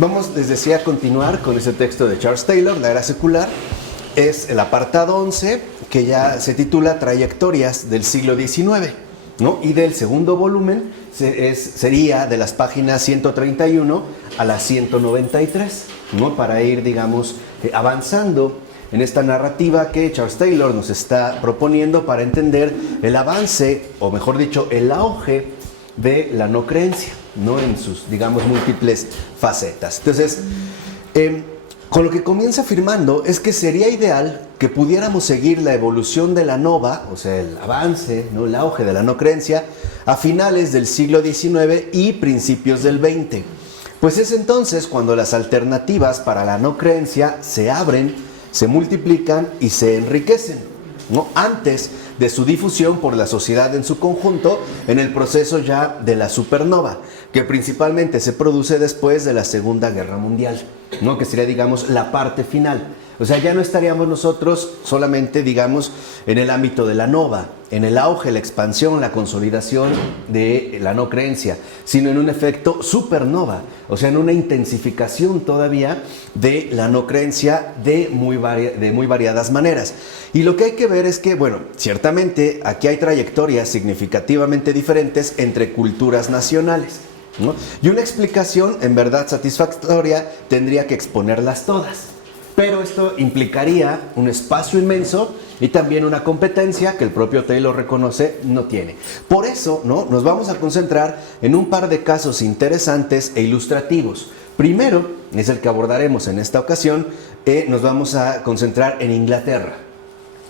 Vamos, les decía, a continuar con ese texto de Charles Taylor, La Era Secular. Es el apartado 11, que ya se titula Trayectorias del siglo XIX, ¿no? Y del segundo volumen sería de las páginas 131 a las 193, ¿no? Para ir, digamos, avanzando en esta narrativa que Charles Taylor nos está proponiendo para entender el avance, o mejor dicho, el auge de la no creencia, ¿no? En sus, digamos, múltiples facetas. Entonces, con lo que comienza afirmando es que sería ideal que pudiéramos seguir la evolución de la nova, o sea, el avance, ¿no? El auge de la no creencia, a finales del siglo XIX y principios del XX. Pues es entonces cuando las alternativas para la no creencia se abren, se multiplican y se enriquecen, ¿no? Antes de su difusión por la sociedad en su conjunto en el proceso ya de la supernova, que principalmente se produce después de la Segunda Guerra Mundial, ¿no? Que sería, digamos, la parte final. O sea, ya no estaríamos nosotros solamente, digamos, en el ámbito de la nova, en el auge, la expansión, la consolidación de la no creencia, sino en un efecto supernova, o sea, en una intensificación todavía de la no creencia de muy variadas maneras. Y lo que hay que ver es que, bueno, ciertamente aquí hay trayectorias significativamente diferentes entre culturas nacionales, ¿no? Y una explicación en verdad satisfactoria tendría que exponerlas todas. Pero esto implicaría un espacio inmenso y también una competencia que el propio Taylor reconoce no tiene. Por eso, ¿no? Nos vamos a concentrar en un par de casos interesantes e ilustrativos. Primero, es el que abordaremos en esta ocasión, nos vamos a concentrar en Inglaterra.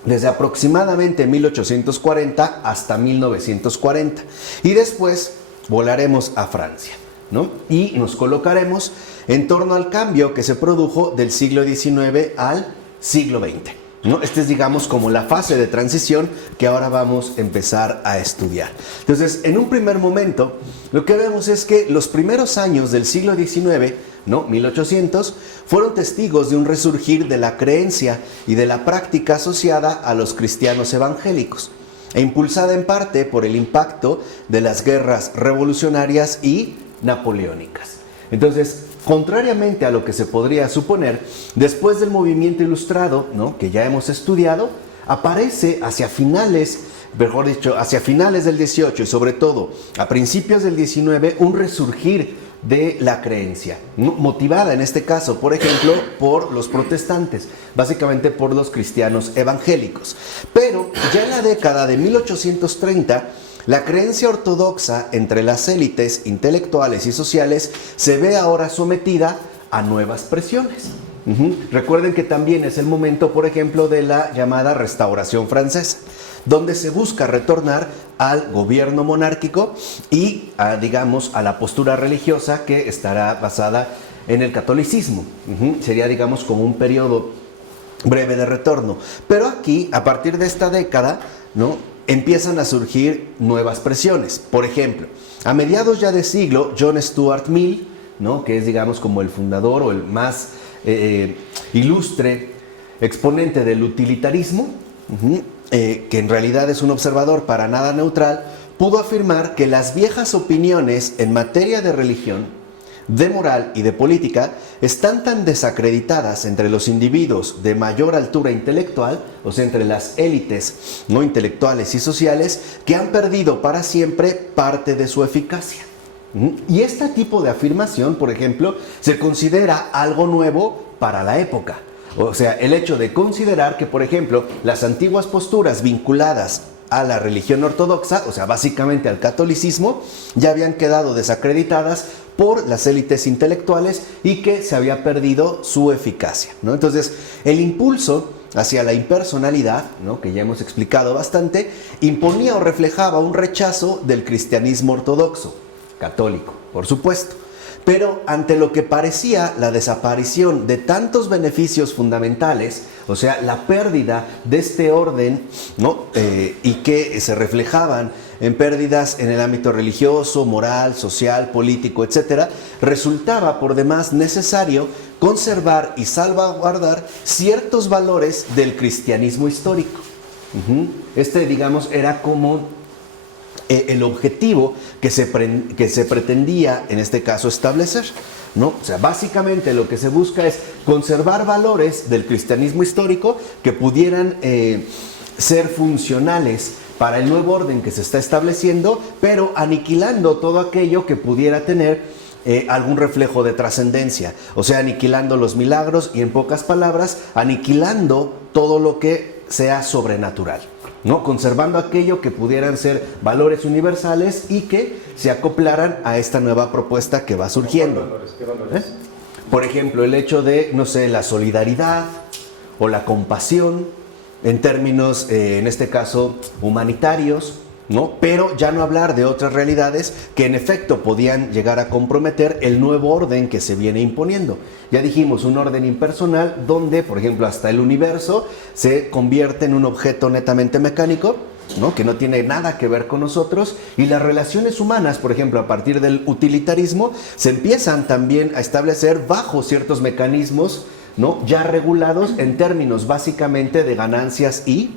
Desde aproximadamente 1840 hasta 1940. Y después volaremos a Francia, ¿no? Y nos colocaremos en torno al cambio que se produjo del siglo XIX al siglo XX, ¿no? Este es, digamos, como la fase de transición que ahora vamos a empezar a estudiar. Entonces, en un primer momento, lo que vemos es que los primeros años del siglo XIX, ¿no? 1800, fueron testigos de un resurgir de la creencia y de la práctica asociada a los cristianos evangélicos, e impulsada en parte por el impacto de las guerras revolucionarias y napoleónicas. Entonces, contrariamente a lo que se podría suponer, después del movimiento ilustrado, ¿no? Que ya hemos estudiado, aparece hacia finales, mejor dicho, hacia finales del 18 y sobre todo a principios del 19, un resurgir de la creencia, ¿no? Motivada en este caso, por ejemplo, por los protestantes, básicamente por los cristianos evangélicos. Pero ya en la década de 1830, la creencia ortodoxa entre las élites intelectuales y sociales se ve ahora sometida a nuevas presiones. Recuerden que también es el momento, por ejemplo, de la llamada Restauración Francesa, donde se busca retornar al gobierno monárquico y, digamos, a la postura religiosa que estará basada en el catolicismo. Sería, digamos, como un periodo breve de retorno. Pero aquí, a partir de esta década, ¿no?, empiezan a surgir nuevas presiones. Por ejemplo, a mediados ya de siglo, John Stuart Mill, ¿no?, que es, digamos, como el fundador o el más ilustre exponente del utilitarismo, que en realidad es un observador para nada neutral, pudo afirmar que las viejas opiniones en materia de religión, de moral y de política están tan desacreditadas entre los individuos de mayor altura intelectual, o sea, entre las élites no intelectuales y sociales, que han perdido para siempre parte de su eficacia. Y este tipo de afirmación, por ejemplo, se considera algo nuevo para la época. O sea, el hecho de considerar que, por ejemplo, las antiguas posturas vinculadas a la religión ortodoxa, o sea, básicamente al catolicismo, ya habían quedado desacreditadas por las élites intelectuales y que se había perdido su eficacia, ¿no? Entonces, el impulso hacia la impersonalidad, ¿no?, que ya hemos explicado bastante, imponía o reflejaba un rechazo del cristianismo ortodoxo, católico, por supuesto. Pero ante lo que parecía la desaparición de tantos beneficios fundamentales, o sea, la pérdida de este orden, ¿no?, y que se reflejaban en pérdidas en el ámbito religioso, moral, social, político, etc., resultaba por demás necesario conservar y salvaguardar ciertos valores del cristianismo histórico. Este, digamos, era como el objetivo que se pretendía en este caso establecer, ¿no? O sea, básicamente lo que se busca es conservar valores del cristianismo histórico que pudieran ser funcionales para el nuevo orden que se está estableciendo, pero aniquilando todo aquello que pudiera tener algún reflejo de trascendencia, o sea, aniquilando los milagros y, en pocas palabras, aniquilando todo lo que sea sobrenatural, ¿no? Conservando aquello que pudieran ser valores universales y que se acoplaran a esta nueva propuesta que va surgiendo. ¿Qué valores? Por ejemplo, el hecho de, no sé, la solidaridad o la compasión, en términos, en este caso, humanitarios, ¿no? Pero ya no hablar de otras realidades que en efecto podían llegar a comprometer el nuevo orden que se viene imponiendo. Ya dijimos, un orden impersonal donde, por ejemplo, hasta el universo se convierte en un objeto netamente mecánico, ¿no? Que no tiene nada que ver con nosotros, y las relaciones humanas, por ejemplo, a partir del utilitarismo, se empiezan también a establecer bajo ciertos mecanismos, ¿no? Ya regulados en términos básicamente de ganancias y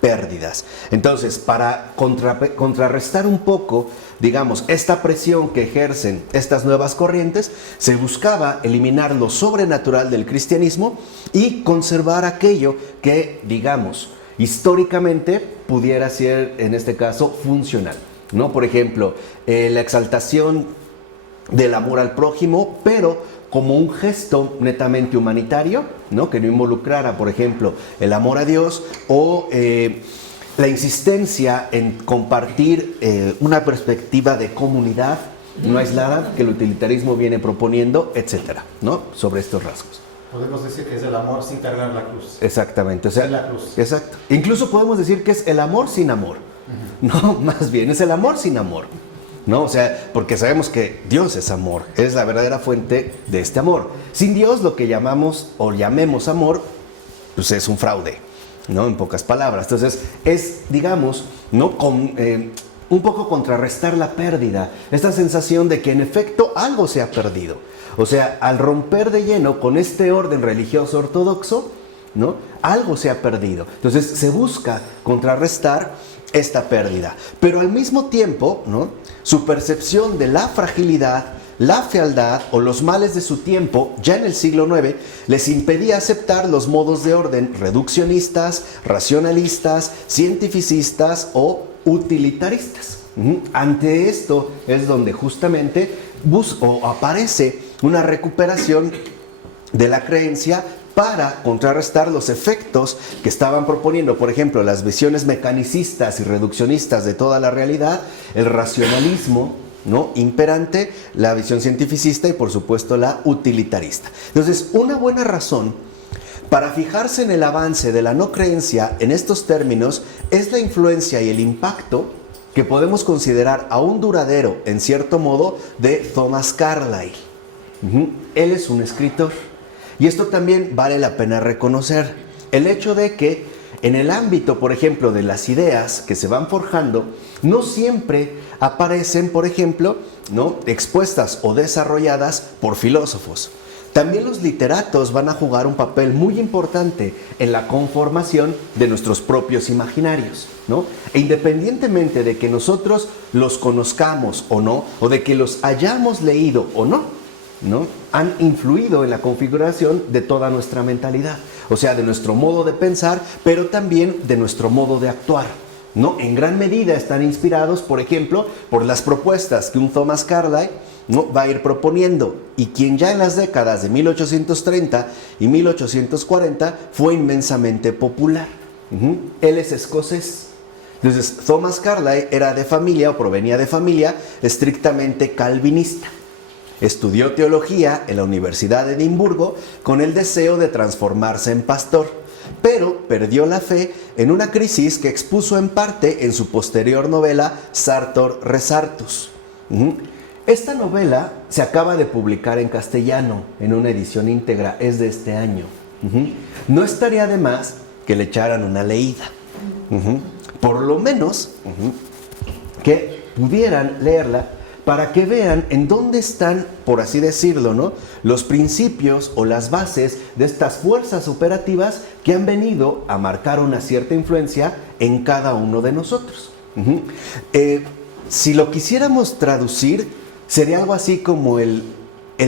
pérdidas. Entonces, para contrarrestar un poco, digamos, esta presión que ejercen estas nuevas corrientes, se buscaba eliminar lo sobrenatural del cristianismo y conservar aquello que, digamos, históricamente pudiera ser, en este caso, funcional, ¿no? Por ejemplo, la exaltación del amor al prójimo, pero como un gesto netamente humanitario, ¿no? Que no involucrara, por ejemplo, el amor a Dios o la insistencia en compartir una perspectiva de comunidad no aislada que el utilitarismo viene proponiendo, etcétera, ¿no? Sobre estos rasgos. Podemos decir que es el amor sin cargar la cruz. Exactamente, o sea, Sin la cruz. Exacto. Incluso podemos decir que es el amor sin amor, no, más bien es el amor sin amor. ¿No? O sea, porque sabemos que Dios es amor, es la verdadera fuente de este amor. Sin Dios, lo que llamamos o llamemos amor, pues es un fraude, ¿no? En pocas palabras. Entonces, es, digamos, ¿no? Un poco contrarrestar la pérdida, esta sensación de que en efecto algo se ha perdido. O sea, al romper de lleno con este orden religioso ortodoxo, ¿no? Algo se ha perdido. Entonces, se busca contrarrestar esta pérdida, pero al mismo tiempo, ¿no? Su percepción de la fragilidad, la fealdad o los males de su tiempo, ya en el siglo IX, les impedía aceptar los modos de orden reduccionistas, racionalistas, cientificistas o utilitaristas. Ante esto es donde justamente aparece una recuperación de la creencia para contrarrestar los efectos que estaban proponiendo, por ejemplo, las visiones mecanicistas y reduccionistas de toda la realidad, el racionalismo, ¿no? Imperante, la visión cientificista y, por supuesto, la utilitarista. Entonces, una buena razón para fijarse en el avance de la no creencia en estos términos es la influencia y el impacto que podemos considerar aún duradero, en cierto modo, de Thomas Carlyle. Él es un escritor. Y esto también vale la pena reconocer. El hecho de que en el ámbito, por ejemplo, de las ideas que se van forjando, no siempre aparecen, por ejemplo, ¿no? expuestas o desarrolladas por filósofos. También los literatos van a jugar un papel muy importante en la conformación de nuestros propios imaginarios, ¿no? E independientemente de que nosotros los conozcamos o no, o de que los hayamos leído o no, ¿no? Han influido en la configuración de toda nuestra mentalidad, o sea, de nuestro modo de pensar, pero también de nuestro modo de actuar, ¿no? En gran medida están inspirados, por ejemplo, por las propuestas que un Thomas Carlyle, ¿no? va a ir proponiendo, y quien ya en las décadas de 1830 y 1840 fue inmensamente popular. Él es escocés. Entonces, Thomas Carlyle era de familia o provenía de familia estrictamente calvinista. Estudió teología en la Universidad de Edimburgo con el deseo de transformarse en pastor, pero perdió la fe en una crisis que expuso en parte en su posterior novela Sartor Resartus. Esta novela se acaba de publicar en castellano en una edición íntegra, es de este año. No estaría de más que le echaran una leída. Por lo menos que pudieran leerla para que vean en dónde están, por así decirlo, ¿no? los principios o las bases de estas fuerzas operativas que han venido a marcar una cierta influencia en cada uno de nosotros. Si lo quisiéramos traducir, sería algo así como el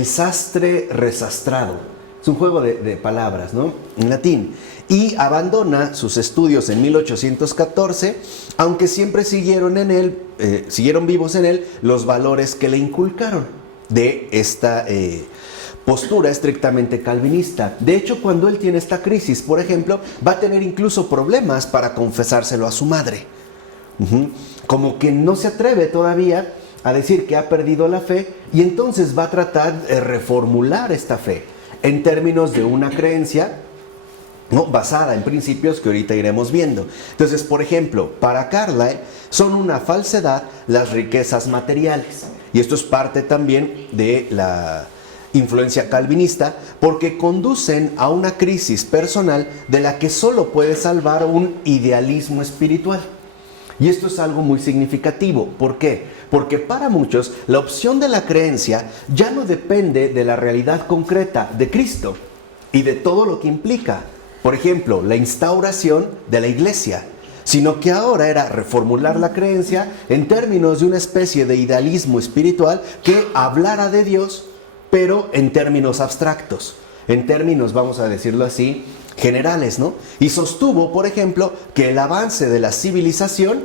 sastre resastrado. Es un juego de palabras, ¿no? En latín. Y abandona sus estudios en 1814, aunque siempre siguieron vivos en él los valores que le inculcaron de esta postura estrictamente calvinista. De hecho, cuando él tiene esta crisis, por ejemplo, va a tener incluso problemas para confesárselo a su madre. Como que no se atreve todavía a decir que ha perdido la fe, y entonces va a tratar de reformular esta fe en términos de una creencia, ¿no?, basada en principios que ahorita iremos viendo. Entonces, por ejemplo, para Carlyle son una falsedad las riquezas materiales, y esto es parte también de la influencia calvinista, porque conducen a una crisis personal de la que solo puede salvar un idealismo espiritual. Y esto es algo muy significativo. ¿Por qué? Porque para muchos la opción de la creencia ya no depende de la realidad concreta de Cristo y de todo lo que implica. Por ejemplo, la instauración de la iglesia, sino que ahora era reformular la creencia en términos de una especie de idealismo espiritual que hablara de Dios, pero en términos abstractos, en términos, vamos a decirlo así, generales, ¿no? Y sostuvo, por ejemplo, que el avance de la civilización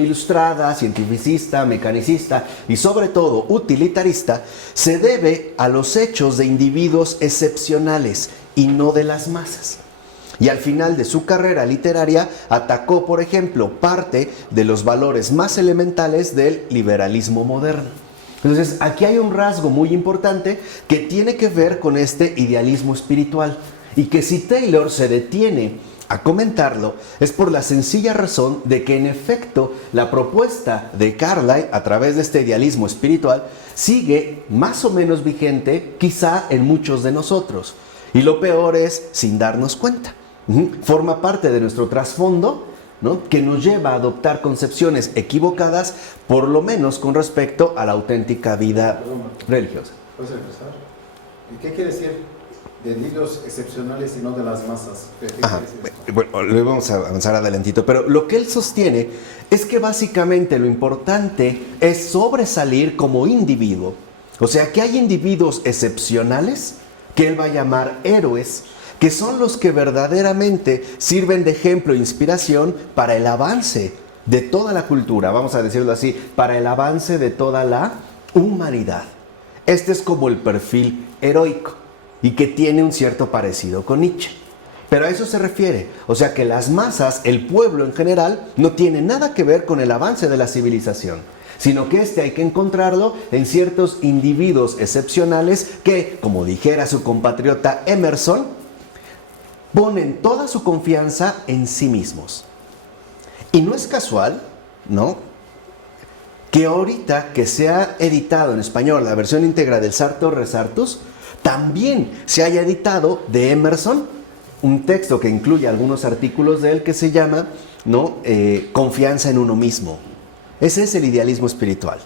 ilustrada, cientificista, mecanicista y sobre todo utilitarista, se debe a los hechos de individuos excepcionales y no de las masas. Y al final de su carrera literaria atacó, por ejemplo, parte de los valores más elementales del liberalismo moderno. Entonces, aquí hay un rasgo muy importante que tiene que ver con este idealismo espiritual, y que si Taylor se detiene a comentarlo es por la sencilla razón de que en efecto la propuesta de Carlyle a través de este idealismo espiritual sigue más o menos vigente quizá en muchos de nosotros, y lo peor es sin darnos cuenta. Forma parte de nuestro trasfondo, ¿no?, que nos lleva a adoptar concepciones equivocadas, por lo menos con respecto a la auténtica vida religiosa. ¿Puedes empezar? ¿Y qué quiere decir de individuos excepcionales y no de las masas? Bueno, le vamos a avanzar adelantito, pero lo que él sostiene es que básicamente lo importante es sobresalir como individuo. O sea, que hay individuos excepcionales que él va a llamar héroes, que son los que verdaderamente sirven de ejemplo e inspiración para el avance de toda la cultura, vamos a decirlo así, para el avance de toda la humanidad. Este es como el perfil heroico, y que tiene un cierto parecido con Nietzsche. Pero a eso se refiere. O sea que las masas, el pueblo en general, no tiene nada que ver con el avance de la civilización, sino que hay que encontrarlo en ciertos individuos excepcionales que, como dijera su compatriota Emerson, ponen toda su confianza en sí mismos. Y no es casual, ¿no?, que ahorita que se ha editado en español la versión íntegra del Sartor Resartus, también se haya editado de Emerson un texto que incluye algunos artículos de él que se llama, ¿no?, Confianza en uno mismo. Ese es el idealismo espiritual.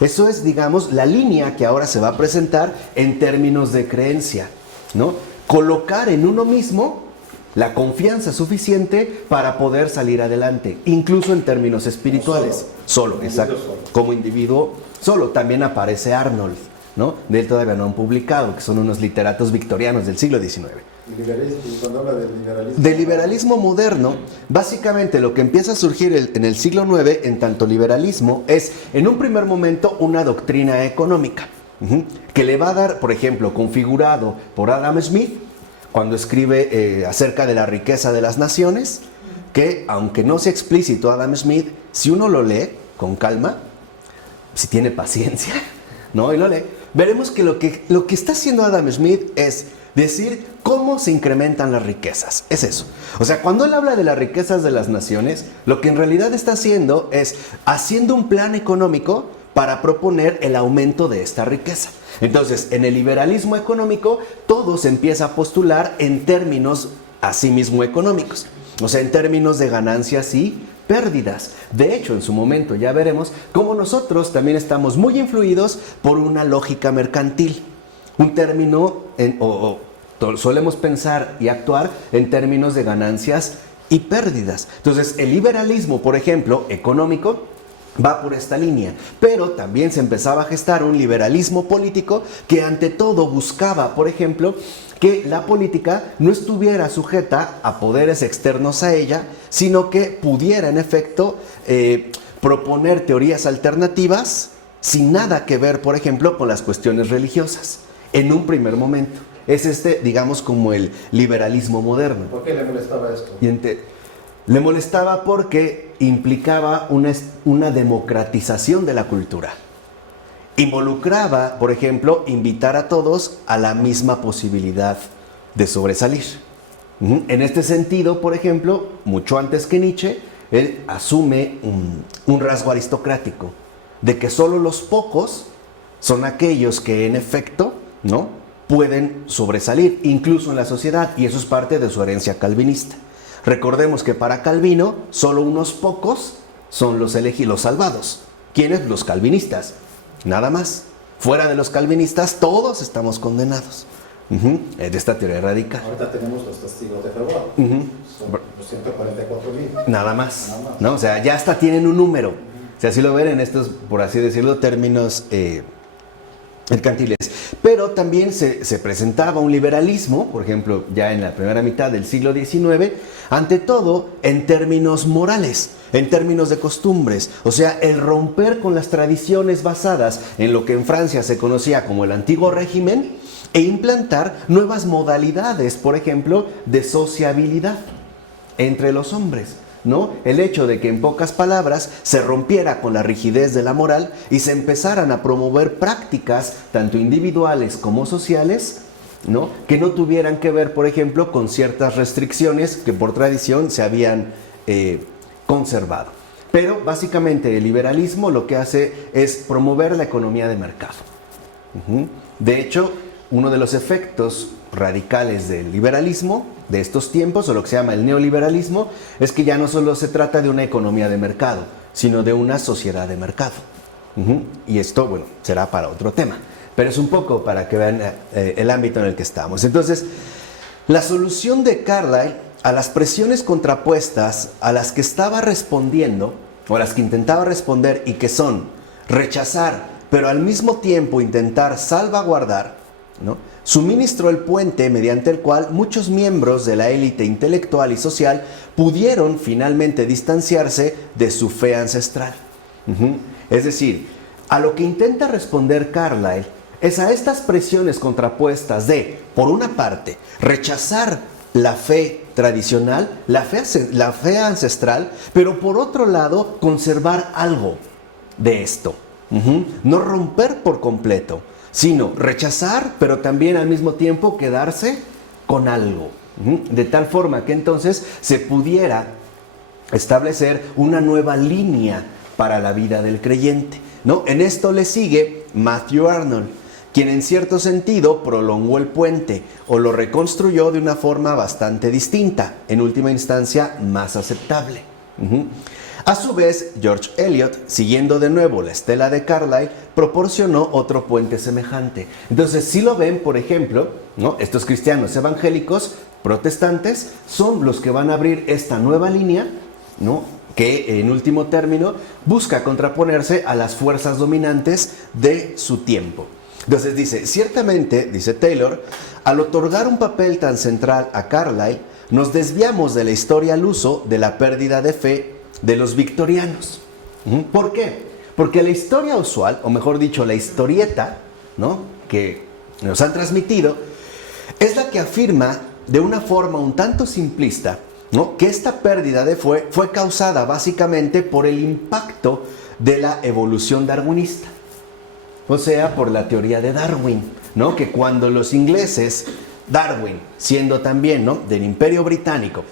Eso es, digamos, la línea que ahora se va a presentar en términos de creencia, ¿no? Colocar en uno mismo la confianza suficiente para poder salir adelante, incluso en términos espirituales. Solo, exacto. Como individuo solo. También aparece Arnold, ¿no? De él todavía no han publicado, que son unos literatos victorianos del siglo XIX. Y cuando habla del liberalismo... Del liberalismo moderno, básicamente lo que empieza a surgir en el siglo IX, en tanto liberalismo, es en un primer momento una doctrina económica, que le va a dar, por ejemplo, configurado por Adam Smith, cuando escribe acerca de la riqueza de las naciones, que aunque no sea explícito Adam Smith, si uno lo lee con calma, si tiene paciencia, ¿no?, y lo lee, veremos que lo que está haciendo Adam Smith es decir cómo se incrementan las riquezas. Es eso. O sea, cuando él habla de las riquezas de las naciones, lo que en realidad está haciendo es haciendo un plan económico para proponer el aumento de esta riqueza. Entonces, en el liberalismo económico, todo se empieza a postular en términos asimismo económicos. O sea, en términos de ganancias y pérdidas. De hecho, en su momento ya veremos cómo nosotros también estamos muy influidos por una lógica mercantil. Un término, solemos pensar y actuar en términos de ganancias y pérdidas. Entonces, el liberalismo, por ejemplo, económico, va por esta línea, pero también se empezaba a gestar un liberalismo político que ante todo buscaba, por ejemplo, que la política no estuviera sujeta a poderes externos a ella, sino que pudiera en efecto proponer teorías alternativas sin nada que ver, por ejemplo, con las cuestiones religiosas, en un primer momento. Es digamos, como el liberalismo moderno. ¿Por qué le molestaba esto? Le molestaba porque implicaba una democratización de la cultura. Involucraba, por ejemplo, invitar a todos a la misma posibilidad de sobresalir. En este sentido, por ejemplo, mucho antes que Nietzsche, él asume un rasgo aristocrático, de que solo los pocos son aquellos que en efecto, ¿no?, pueden sobresalir, incluso en la sociedad, y eso es parte de su herencia calvinista. Recordemos que para Calvino, solo unos pocos son los elegidos, los salvados. ¿Quiénes? Los calvinistas. Nada más. Fuera de los calvinistas, todos estamos condenados. De esta teoría radical. Ahorita tenemos los testigos de Jehová. Son los 144,000. Nada más. ¿No? O sea, ya hasta tienen un número. O sea, así lo ven en estos, por así decirlo, términos mercantiles. Pero también se presentaba un liberalismo, por ejemplo, ya en la primera mitad del siglo XIX, ante todo en términos morales, en términos de costumbres. O sea, el romper con las tradiciones basadas en lo que en Francia se conocía como el antiguo régimen e implantar nuevas modalidades, por ejemplo, de sociabilidad entre los hombres, ¿no? El hecho de que, en pocas palabras, se rompiera con la rigidez de la moral y se empezaran a promover prácticas tanto individuales como sociales, ¿no?, que no tuvieran que ver, por ejemplo, con ciertas restricciones que por tradición se habían conservado. Pero básicamente el liberalismo lo que hace es promover la economía de mercado. De hecho, uno de los efectos radicales del liberalismo de estos tiempos, o lo que se llama el neoliberalismo, es que ya no solo se trata de una economía de mercado, sino de una sociedad de mercado. Y esto, bueno, será para otro tema, pero es un poco para que vean el ámbito en el que estamos. Entonces, la solución de Carlyle a las presiones contrapuestas a las que estaba respondiendo, o a las que intentaba responder, y que son rechazar, pero al mismo tiempo intentar salvaguardar, ¿no?, suministró el puente mediante el cual muchos miembros de la élite intelectual y social pudieron finalmente distanciarse de su fe ancestral. Es decir, a lo que intenta responder Carlyle es a estas presiones contrapuestas de, por una parte, rechazar la fe tradicional, la fe ancestral, pero por otro lado, conservar algo de esto. No romper por completo, sino rechazar, pero también al mismo tiempo quedarse con algo. De tal forma que entonces se pudiera establecer una nueva línea para la vida del creyente, ¿no? En esto le sigue Matthew Arnold, quien en cierto sentido prolongó el puente o lo reconstruyó de una forma bastante distinta, en última instancia más aceptable. A su vez, George Eliot, siguiendo de nuevo la estela de Carlyle, proporcionó otro puente semejante. Entonces, si lo ven, por ejemplo, ¿no?, estos cristianos evangélicos protestantes son los que van a abrir esta nueva línea, ¿no?, que en último término busca contraponerse a las fuerzas dominantes de su tiempo. Entonces dice, ciertamente, dice Taylor, al otorgar un papel tan central a Carlyle, nos desviamos de la historia al uso de la pérdida de fe de los victorianos. ¿Por qué? Porque la historia usual, o mejor dicho, la historieta, ¿no?, que nos han transmitido, es la que afirma de una forma un tanto simplista, ¿no?, que esta pérdida de fe fue causada básicamente por el impacto de la evolución darwinista. O sea, por la teoría de Darwin, ¿no?, que cuando los ingleses, Darwin, siendo también, ¿no?, del Imperio Británico,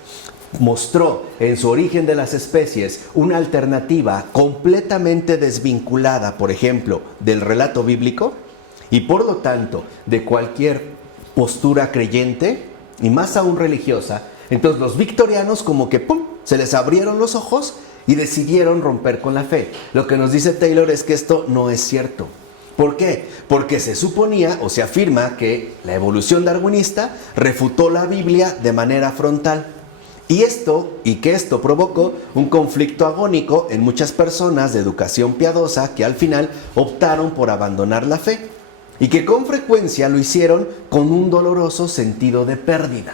mostró en su Origen de las Especies una alternativa completamente desvinculada, por ejemplo, del relato bíblico y por lo tanto de cualquier postura creyente y más aún religiosa, entonces los victorianos como que ¡pum!, se les abrieron los ojos y decidieron romper con la fe. Lo que nos dice Taylor es que esto no es cierto. ¿Por qué? Porque se suponía o se afirma que la evolución darwinista refutó la Biblia de manera frontal. Y que esto provocó un conflicto agónico en muchas personas de educación piadosa que al final optaron por abandonar la fe y que con frecuencia lo hicieron con un doloroso sentido de pérdida.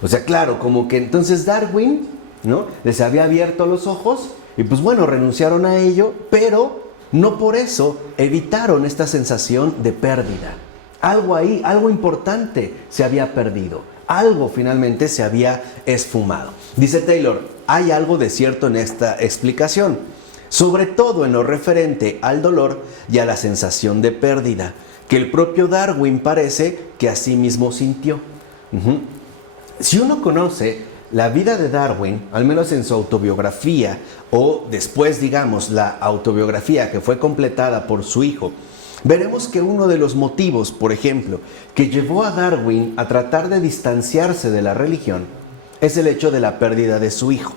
O sea, claro, como que entonces Darwin, ¿no?, les había abierto los ojos y pues bueno, renunciaron a ello, pero no por eso evitaron esta sensación de pérdida. Algo ahí, algo importante se había perdido. Algo finalmente se había esfumado. Dice Taylor, hay algo de cierto en esta explicación, sobre todo en lo referente al dolor y a la sensación de pérdida, que el propio Darwin parece que así mismo sintió. Si uno conoce la vida de Darwin, al menos en su autobiografía, o después, digamos, la autobiografía que fue completada por su hijo, veremos que uno de los motivos, por ejemplo, que llevó a Darwin a tratar de distanciarse de la religión es el hecho de la pérdida de su hijo.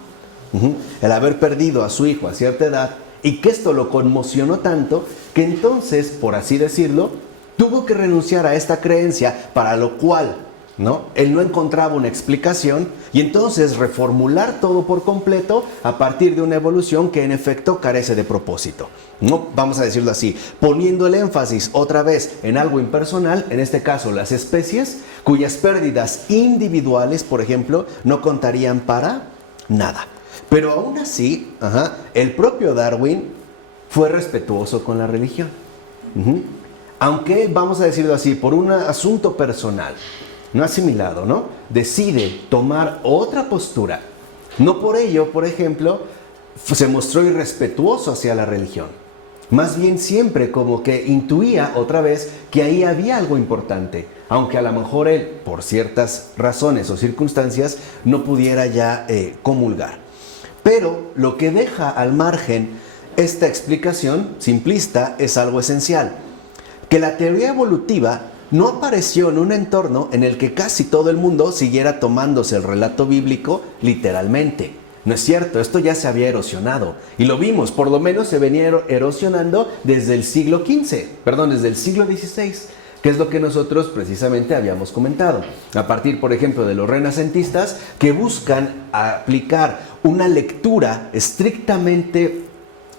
El haber perdido a su hijo a cierta edad y que esto lo conmocionó tanto que entonces, por así decirlo, tuvo que renunciar a esta creencia, para lo cual, ¿no?, él no encontraba una explicación, y entonces reformular todo por completo a partir de una evolución que en efecto carece de propósito. No, vamos a decirlo así, poniendo el énfasis otra vez en algo impersonal, en este caso las especies, cuyas pérdidas individuales, por ejemplo, no contarían para nada. Pero aún así, el propio Darwin fue respetuoso con la religión. Aunque, vamos a decirlo así, por un asunto personal, no asimilado, ¿no?, decide tomar otra postura. No por ello, por ejemplo, se mostró irrespetuoso hacia la religión. Más bien siempre como que intuía otra vez que ahí había algo importante, aunque a lo mejor él, por ciertas razones o circunstancias, no pudiera ya comulgar. Pero lo que deja al margen esta explicación simplista es algo esencial, que la teoría evolutiva no apareció en un entorno en el que casi todo el mundo siguiera tomándose el relato bíblico literalmente. No es cierto, esto ya se había erosionado. Y lo vimos, por lo menos se venía erosionando desde el siglo XVI, que es lo que nosotros precisamente habíamos comentado. A partir, por ejemplo, de los renacentistas que buscan aplicar una lectura estrictamente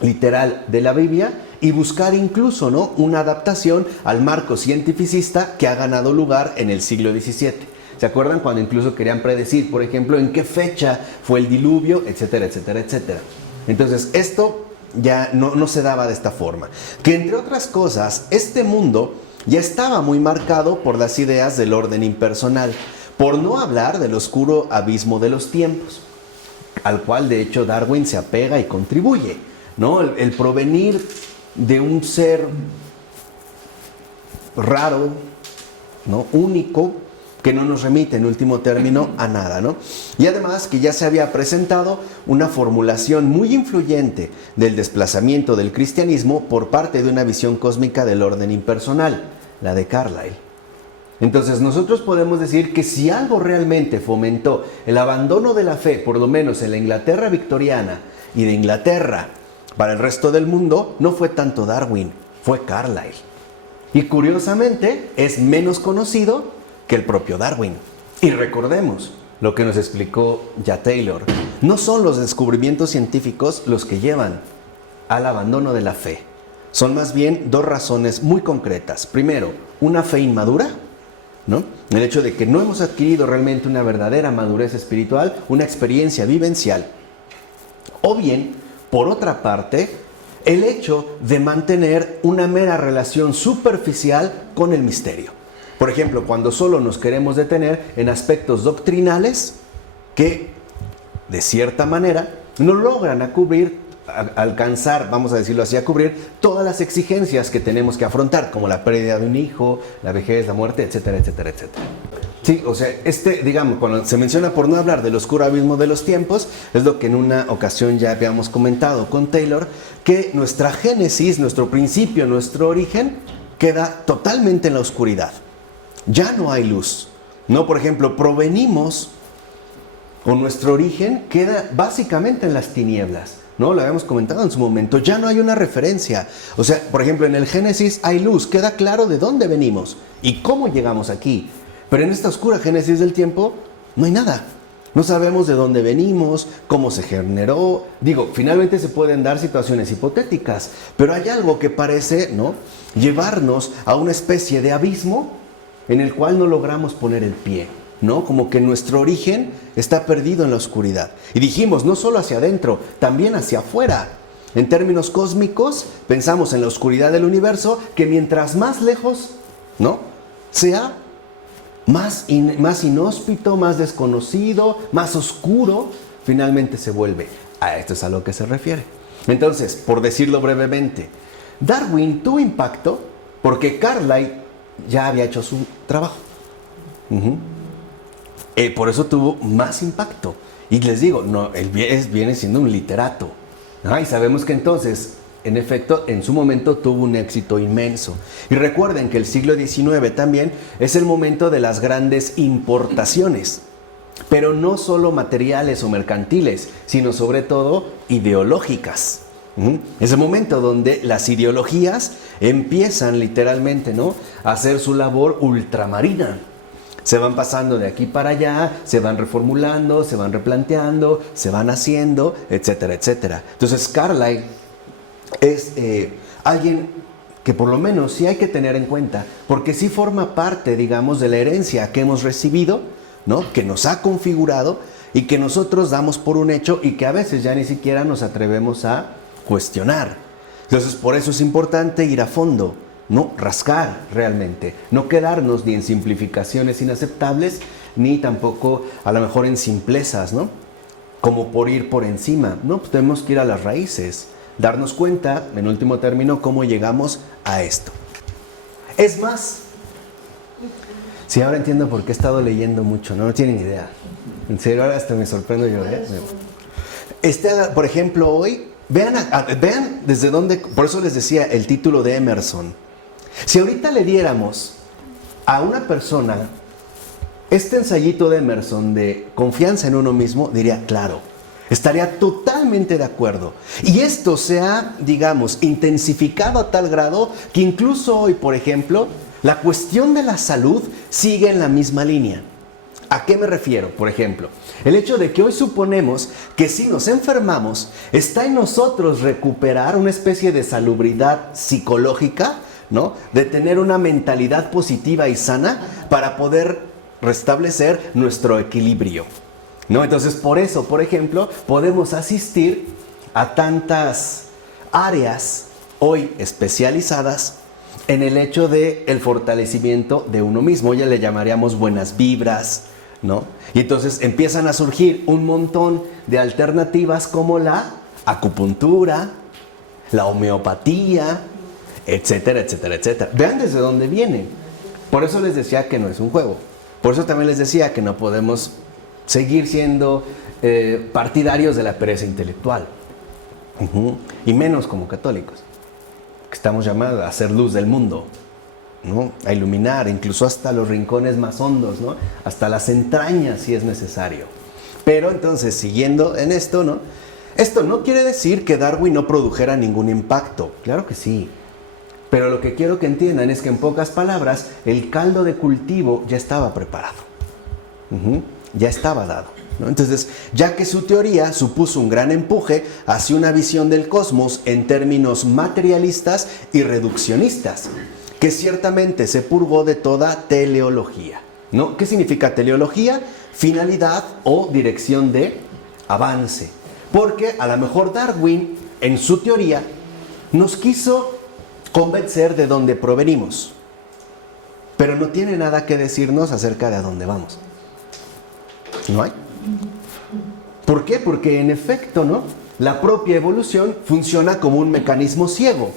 literal de la Biblia y buscar incluso, ¿no?, una adaptación al marco cientificista que ha ganado lugar en el siglo XVII. ¿Se acuerdan cuando incluso querían predecir, por ejemplo, en qué fecha fue el diluvio, etcétera, etcétera, etcétera? Entonces, esto ya no se daba de esta forma. Que entre otras cosas, este mundo ya estaba muy marcado por las ideas del orden impersonal, por no hablar del oscuro abismo de los tiempos, al cual de hecho Darwin se apega y contribuye, ¿no? El provenir de un ser raro, ¿no?, único, que no nos remite en último término a nada, ¿no? Y además que ya se había presentado una formulación muy influyente del desplazamiento del cristianismo por parte de una visión cósmica del orden impersonal, la de Carlyle. Entonces nosotros podemos decir que si algo realmente fomentó el abandono de la fe, por lo menos en la Inglaterra victoriana y de Inglaterra para el resto del mundo, no fue tanto Darwin, fue Carlyle. Y curiosamente es menos conocido que el propio Darwin. Y recordemos lo que nos explicó ya Taylor. No son los descubrimientos científicos los que llevan al abandono de la fe. Son más bien dos razones muy concretas. Primero, una fe inmadura, ¿no? El hecho de que no hemos adquirido realmente una verdadera madurez espiritual, una experiencia vivencial. O bien, por otra parte, el hecho de mantener una mera relación superficial con el misterio. Por ejemplo, cuando solo nos queremos detener en aspectos doctrinales que, de cierta manera, no logran alcanzar, vamos a decirlo así, a cubrir todas las exigencias que tenemos que afrontar, como la pérdida de un hijo, la vejez, la muerte, etcétera, etcétera, etcétera. Sí, o sea, digamos, cuando se menciona por no hablar del oscuro abismo de los tiempos, es lo que en una ocasión ya habíamos comentado con Taylor, que nuestra génesis, nuestro principio, nuestro origen, queda totalmente en la oscuridad. Ya no hay luz, ¿no? Por ejemplo, provenimos, o nuestro origen queda básicamente en las tinieblas, ¿no? Lo habíamos comentado en su momento, ya no hay una referencia. O sea, por ejemplo, en el Génesis hay luz, queda claro de dónde venimos y cómo llegamos aquí. Pero en esta oscura génesis del tiempo no hay nada. No sabemos de dónde venimos, cómo se generó. Digo, finalmente se pueden dar situaciones hipotéticas, pero hay algo que parece, ¿no?, llevarnos a una especie de abismo en el cual no logramos poner el pie, ¿no? Como que nuestro origen está perdido en la oscuridad. Y dijimos, no solo hacia adentro, también hacia afuera. En términos cósmicos, pensamos en la oscuridad del universo, que mientras más lejos, ¿no?, sea más inhóspito, más desconocido, más oscuro, finalmente se vuelve. A esto es a lo que se refiere. Entonces, por decirlo brevemente, Darwin tuvo impacto porque Carlyle ya había hecho su trabajo. Por eso tuvo más impacto. Y les digo, no, él viene siendo un literato. Y sabemos que entonces, en efecto, en su momento tuvo un éxito inmenso. Y recuerden que el siglo XIX también es el momento de las grandes importaciones, pero no solo materiales o mercantiles, sino sobre todo ideológicas. Es el momento donde las ideologías empiezan literalmente, ¿no?, a hacer su labor ultramarina. Se van pasando de aquí para allá, se van reformulando, se van replanteando, se van haciendo, etcétera, etcétera. Entonces Carlyle es alguien que por lo menos sí hay que tener en cuenta, porque sí forma parte, digamos, de la herencia que hemos recibido, ¿no?, que nos ha configurado y que nosotros damos por un hecho y que a veces ya ni siquiera nos atrevemos a cuestionar. Entonces, por eso es importante ir a fondo, no rascar realmente, no quedarnos ni en simplificaciones inaceptables, ni tampoco a lo mejor en simplezas, ¿no?, como por ir por encima. No, pues tenemos que ir a las raíces, darnos cuenta, en último término, cómo llegamos a esto. Es más, sí, ahora entiendo por qué he estado leyendo mucho, no tienen idea. En serio, ahora hasta me sorprendo yo, ¿eh? Por ejemplo, hoy, vean desde dónde, por eso les decía el título de Emerson. Si ahorita le diéramos a una persona este ensayito de Emerson de confianza en uno mismo, diría, claro, estaría totalmente de acuerdo. Y esto se ha, digamos, intensificado a tal grado que incluso hoy, por ejemplo, la cuestión de la salud sigue en la misma línea. ¿A qué me refiero? Por ejemplo, el hecho de que hoy suponemos que si nos enfermamos, está en nosotros recuperar una especie de salubridad psicológica, ¿no?, de tener una mentalidad positiva y sana para poder restablecer nuestro equilibrio, ¿no? Entonces, por eso, por ejemplo, podemos asistir a tantas áreas hoy especializadas en el hecho del fortalecimiento de uno mismo. Ya le llamaríamos buenas vibras, ¿no? Y entonces empiezan a surgir un montón de alternativas como la acupuntura, la homeopatía, etcétera, etcétera, etcétera. Vean desde dónde vienen. Por eso les decía que no es un juego. Por eso también les decía que no podemos seguir siendo partidarios de la pereza intelectual. Y menos como católicos, que estamos llamados a hacer luz del mundo, ¿no?, a iluminar incluso hasta los rincones más hondos, ¿no?, hasta las entrañas si es necesario. Pero entonces, siguiendo en esto, ¿no?, esto no quiere decir que Darwin no produjera ningún impacto. Claro que sí. Pero lo que quiero que entiendan es que, en pocas palabras, el caldo de cultivo ya estaba preparado. Ya estaba dado, ¿no? Entonces, ya que su teoría supuso un gran empuje hacia una visión del cosmos en términos materialistas y reduccionistas, que ciertamente se purgó de toda teleología, ¿no? ¿Qué significa teleología? Finalidad o dirección de avance. Porque a lo mejor Darwin, en su teoría, nos quiso convencer de dónde provenimos, pero no tiene nada que decirnos acerca de a dónde vamos. ¿No hay? ¿Por qué? Porque en efecto, ¿no?, la propia evolución funciona como un mecanismo ciego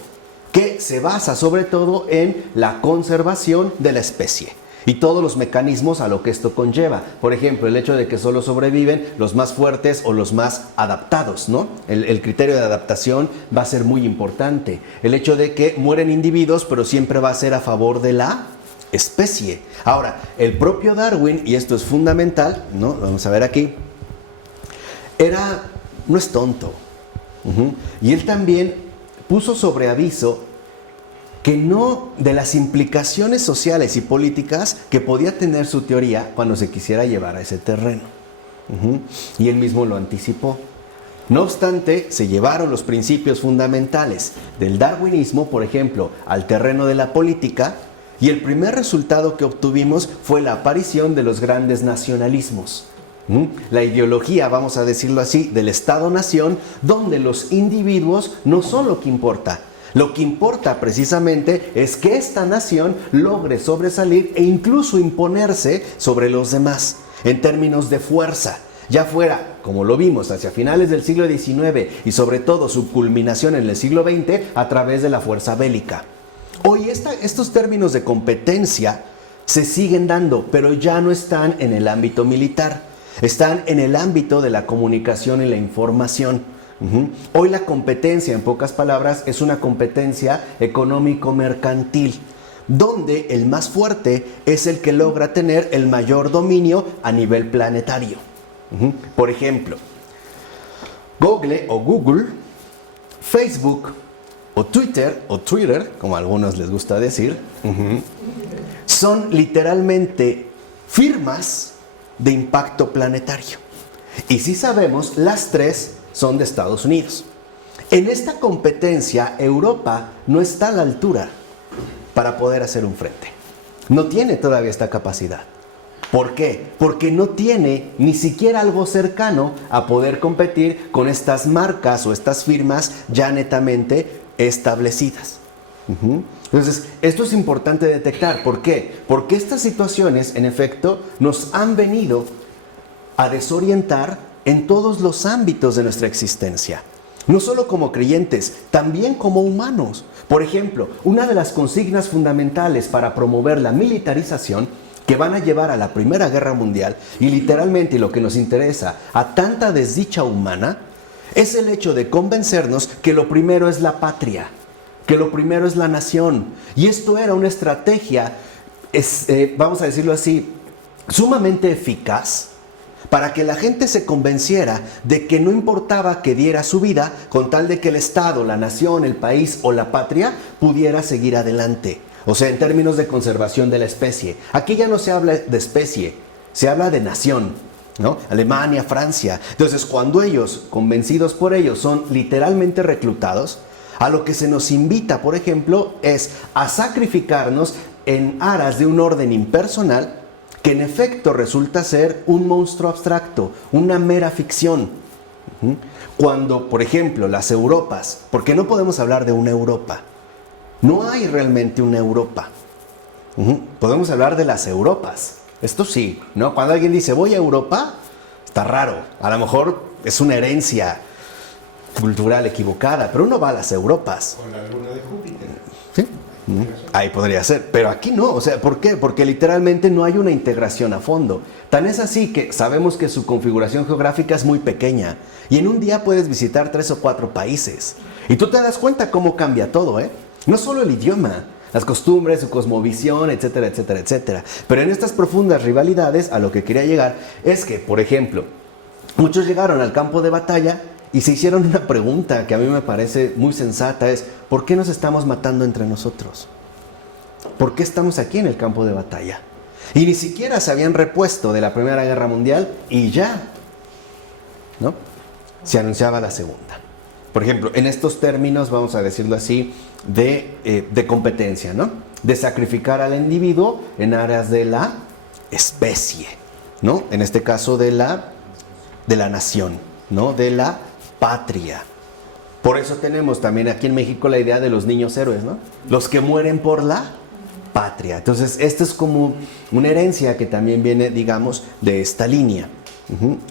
que se basa sobre todo en la conservación de la especie y todos los mecanismos a lo que esto conlleva. Por ejemplo, el hecho de que solo sobreviven los más fuertes o los más adaptados, ¿no? El criterio de adaptación va a ser muy importante. El hecho de que mueren individuos, pero siempre va a ser a favor de la especie. Ahora, el propio Darwin, y esto es fundamental, ¿no?, vamos a ver aquí, no es tonto. Y él también puso sobre aviso que no de las implicaciones sociales y políticas que podía tener su teoría cuando se quisiera llevar a ese terreno. Y él mismo lo anticipó. No obstante, se llevaron los principios fundamentales del darwinismo, por ejemplo, al terreno de la política, y el primer resultado que obtuvimos fue la aparición de los grandes nacionalismos. La ideología, vamos a decirlo así, del Estado-nación, donde los individuos no son lo que importa. Lo que importa precisamente es que esta nación logre sobresalir e incluso imponerse sobre los demás, en términos de fuerza. Ya fuera, como lo vimos, hacia finales del siglo XIX y sobre todo su culminación en el siglo XX a través de la fuerza bélica. Hoy estos términos de competencia se siguen dando, pero ya no están en el ámbito militar, están en el ámbito de la comunicación y la información. Hoy la competencia, en pocas palabras, es una competencia económico-mercantil, donde el más fuerte es el que logra tener el mayor dominio a nivel planetario. Por ejemplo, Google, Facebook o Twitter, como a algunos les gusta decir, son literalmente firmas de impacto planetario. Y si sabemos, las tres son de Estados Unidos. En esta competencia, Europa no está a la altura para poder hacer un frente. No tiene todavía esta capacidad. ¿Por qué? Porque no tiene ni siquiera algo cercano a poder competir con estas marcas o estas firmas ya netamente establecidas. Entonces, esto es importante detectar. ¿Por qué? Porque estas situaciones, en efecto, nos han venido a desorientar en todos los ámbitos de nuestra existencia. No solo como creyentes, también como humanos. Por ejemplo, una de las consignas fundamentales para promover la militarización que van a llevar a la Primera Guerra Mundial y literalmente lo que nos interesa a tanta desdicha humana es el hecho de convencernos que lo primero es la patria, que lo primero es la nación. Y esto era una estrategia, vamos a decirlo así, sumamente eficaz para que la gente se convenciera de que no importaba que diera su vida con tal de que el Estado, la nación, el país o la patria pudiera seguir adelante. O sea, en términos de conservación de la especie. Aquí ya no se habla de especie, se habla de nación, ¿no? Alemania, Francia. Entonces, cuando ellos, convencidos por ellos, son literalmente reclutados, a lo que se nos invita, por ejemplo, es a sacrificarnos en aras de un orden impersonal que en efecto resulta ser un monstruo abstracto, una mera ficción. Cuando, por ejemplo, las Europas, porque no podemos hablar de una Europa, no hay realmente una Europa. Podemos hablar de las Europas. Esto sí, ¿no? Cuando alguien dice voy a Europa, está raro. A lo mejor es una herencia cultural equivocada, pero uno va a las Europas. Con la luna de Júpiter. ¿Sí? Ahí podría ser, pero aquí no. O sea, ¿por qué? Porque literalmente no hay una integración a fondo. Tan es así que sabemos que su configuración geográfica es muy pequeña y en un día puedes visitar 3 o 4 países. Y tú te das cuenta cómo cambia todo, ¿eh? No solo el idioma, las costumbres, su cosmovisión, etcétera, etcétera, etcétera. Pero en estas profundas rivalidades, a lo que quería llegar es que, por ejemplo, muchos llegaron al campo de batalla y se hicieron una pregunta que a mí me parece muy sensata, es ¿por qué nos estamos matando entre nosotros? ¿Por qué estamos aquí en el campo de batalla? Y ni siquiera se habían repuesto de la Primera Guerra Mundial y ya, ¿no? Se anunciaba la Segunda. Por ejemplo, en estos términos, vamos a decirlo así, de competencia, ¿no? De sacrificar al individuo en aras de la especie, ¿no? En este caso de la nación, ¿no? De la patria. Por eso tenemos también aquí en México la idea de los niños héroes, ¿no? Los que mueren por la patria. Entonces, esta es como una herencia que también viene, digamos, de esta línea.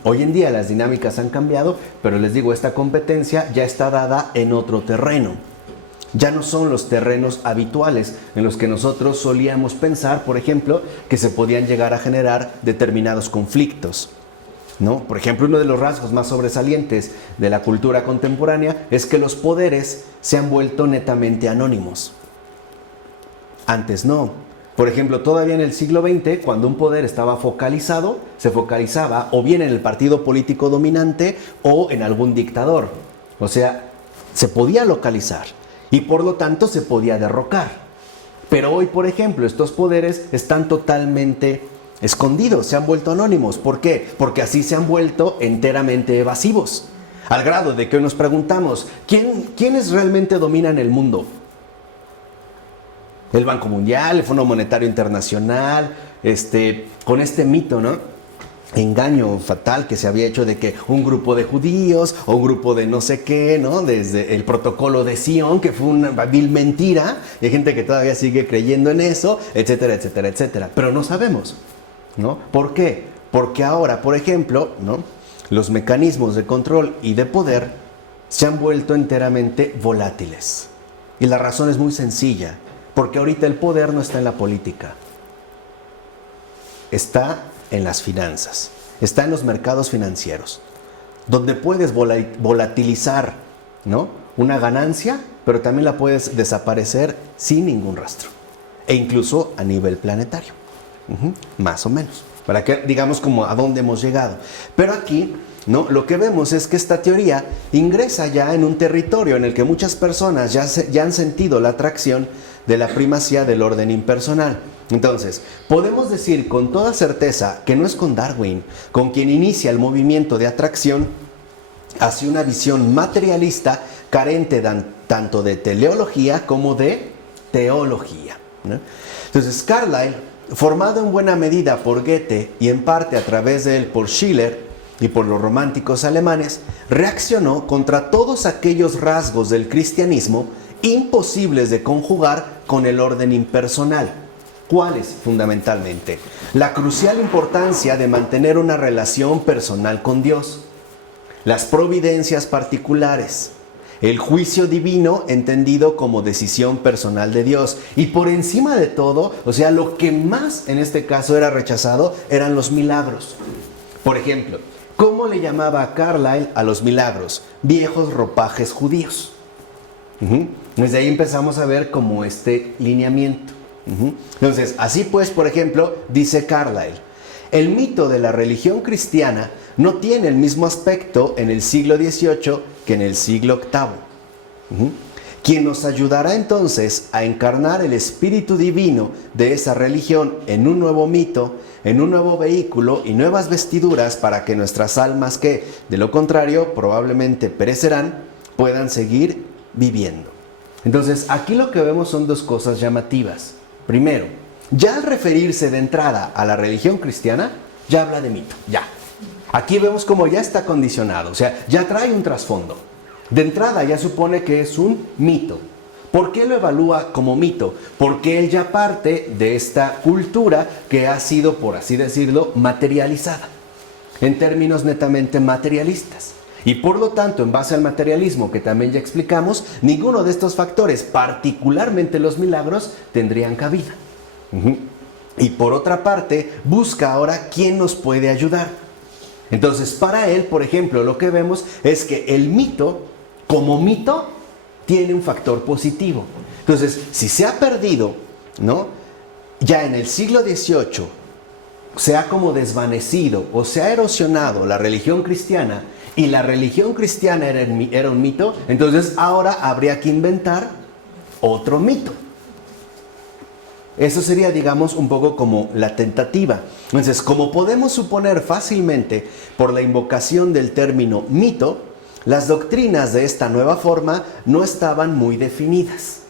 Hoy en día las dinámicas han cambiado, pero les digo, esta competencia ya está dada en otro terreno. Ya no son los terrenos habituales en los que nosotros solíamos pensar, por ejemplo, que se podían llegar a generar determinados conflictos, ¿no? Por ejemplo, uno de los rasgos más sobresalientes de la cultura contemporánea es que los poderes se han vuelto netamente anónimos. Antes no. Por ejemplo, todavía en el siglo XX, cuando un poder estaba focalizado, se focalizaba o bien en el partido político dominante o en algún dictador. O sea, se podía localizar y por lo tanto se podía derrocar. Pero hoy, por ejemplo, estos poderes están totalmente escondidos, se han vuelto anónimos. ¿Por qué? Porque así se han vuelto enteramente evasivos. Al grado de que hoy nos preguntamos, ¿quiénes realmente dominan el mundo? El Banco Mundial, el Fondo Monetario Internacional, con este mito, ¿no? Engaño fatal que se había hecho de que un grupo de judíos o un grupo de no sé qué, ¿no? Desde el protocolo de Sion, que fue una vil mentira, y hay gente que todavía sigue creyendo en eso, etcétera, etcétera, etcétera. Pero no sabemos, ¿no? ¿Por qué? Porque ahora, por ejemplo, ¿no? Los mecanismos de control y de poder se han vuelto enteramente volátiles. Y la razón es muy sencilla, porque ahorita el poder no está en la política, está en las finanzas, está en los mercados financieros, donde puedes volatilizar, ¿no? Una ganancia, pero también la puedes desaparecer sin ningún rastro, e incluso a nivel planetario, más o menos, para que digamos como a dónde hemos llegado. Pero aquí, ¿no? Lo que vemos es que esta teoría ingresa ya en un territorio en el que muchas personas ya han sentido la atracción de la primacía del orden impersonal. Entonces, podemos decir con toda certeza que no es con Darwin con quien inicia el movimiento de atracción hacia una visión materialista carente tanto de teleología como de teología, ¿no? Entonces, Carlyle, formado en buena medida por Goethe y en parte a través de él por Schiller y por los románticos alemanes, reaccionó contra todos aquellos rasgos del cristianismo imposibles de conjugar con el orden impersonal. ¿Cuáles? Fundamentalmente, la crucial importancia de mantener una relación personal con Dios, las providencias particulares, el juicio divino entendido como decisión personal de Dios, y por encima de todo, o sea, lo que más en este caso era rechazado eran los milagros. Por ejemplo, ¿cómo le llamaba Carlyle a los milagros? Viejos ropajes judíos. Desde ahí empezamos a ver como este lineamiento. Entonces, así pues, por ejemplo, dice Carlyle, el mito de la religión cristiana no tiene el mismo aspecto en el siglo XVIII que en el siglo VIII. Quien nos ayudará entonces a encarnar el espíritu divino de esa religión en un nuevo mito, en un nuevo vehículo y nuevas vestiduras para que nuestras almas que, de lo contrario, probablemente perecerán, puedan seguir viviendo. Entonces, aquí lo que vemos son dos cosas llamativas. Primero, ya al referirse de entrada a la religión cristiana, ya habla de mito, ya. Aquí vemos como ya está condicionado, o sea, ya trae un trasfondo. De entrada ya supone que es un mito. ¿Por qué lo evalúa como mito? Porque él ya parte de esta cultura que ha sido, por así decirlo, materializada, en términos netamente materialistas. Y por lo tanto, en base al materialismo que también ya explicamos, ninguno de estos factores, particularmente los milagros, tendrían cabida. Y por otra parte, busca ahora quién nos puede ayudar. Entonces, para él, por ejemplo, lo que vemos es que el mito, como mito, tiene un factor positivo. Entonces, si se ha perdido, ¿no? Ya en el siglo XVIII, se ha como desvanecido o se ha erosionado la religión cristiana, y la religión cristiana era un mito, entonces ahora habría que inventar otro mito. Eso sería, digamos, un poco como la tentativa. Entonces, como podemos suponer fácilmente por la invocación del término mito, las doctrinas de esta nueva forma no estaban muy definidas.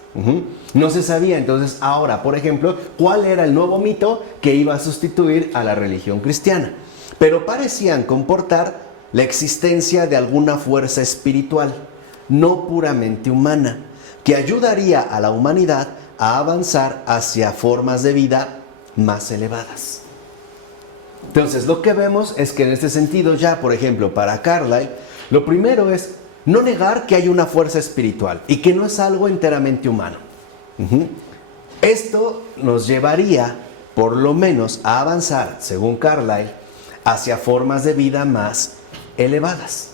No se sabía entonces ahora, por ejemplo, cuál era el nuevo mito que iba a sustituir a la religión cristiana. Pero parecían comportar la existencia de alguna fuerza espiritual, no puramente humana, que ayudaría a la humanidad a avanzar hacia formas de vida más elevadas. Entonces, lo que vemos es que en este sentido ya, por ejemplo, para Carlyle, lo primero es no negar que hay una fuerza espiritual y que no es algo enteramente humano. Esto nos llevaría, por lo menos, a avanzar, según Carlyle, hacia formas de vida más elevadas.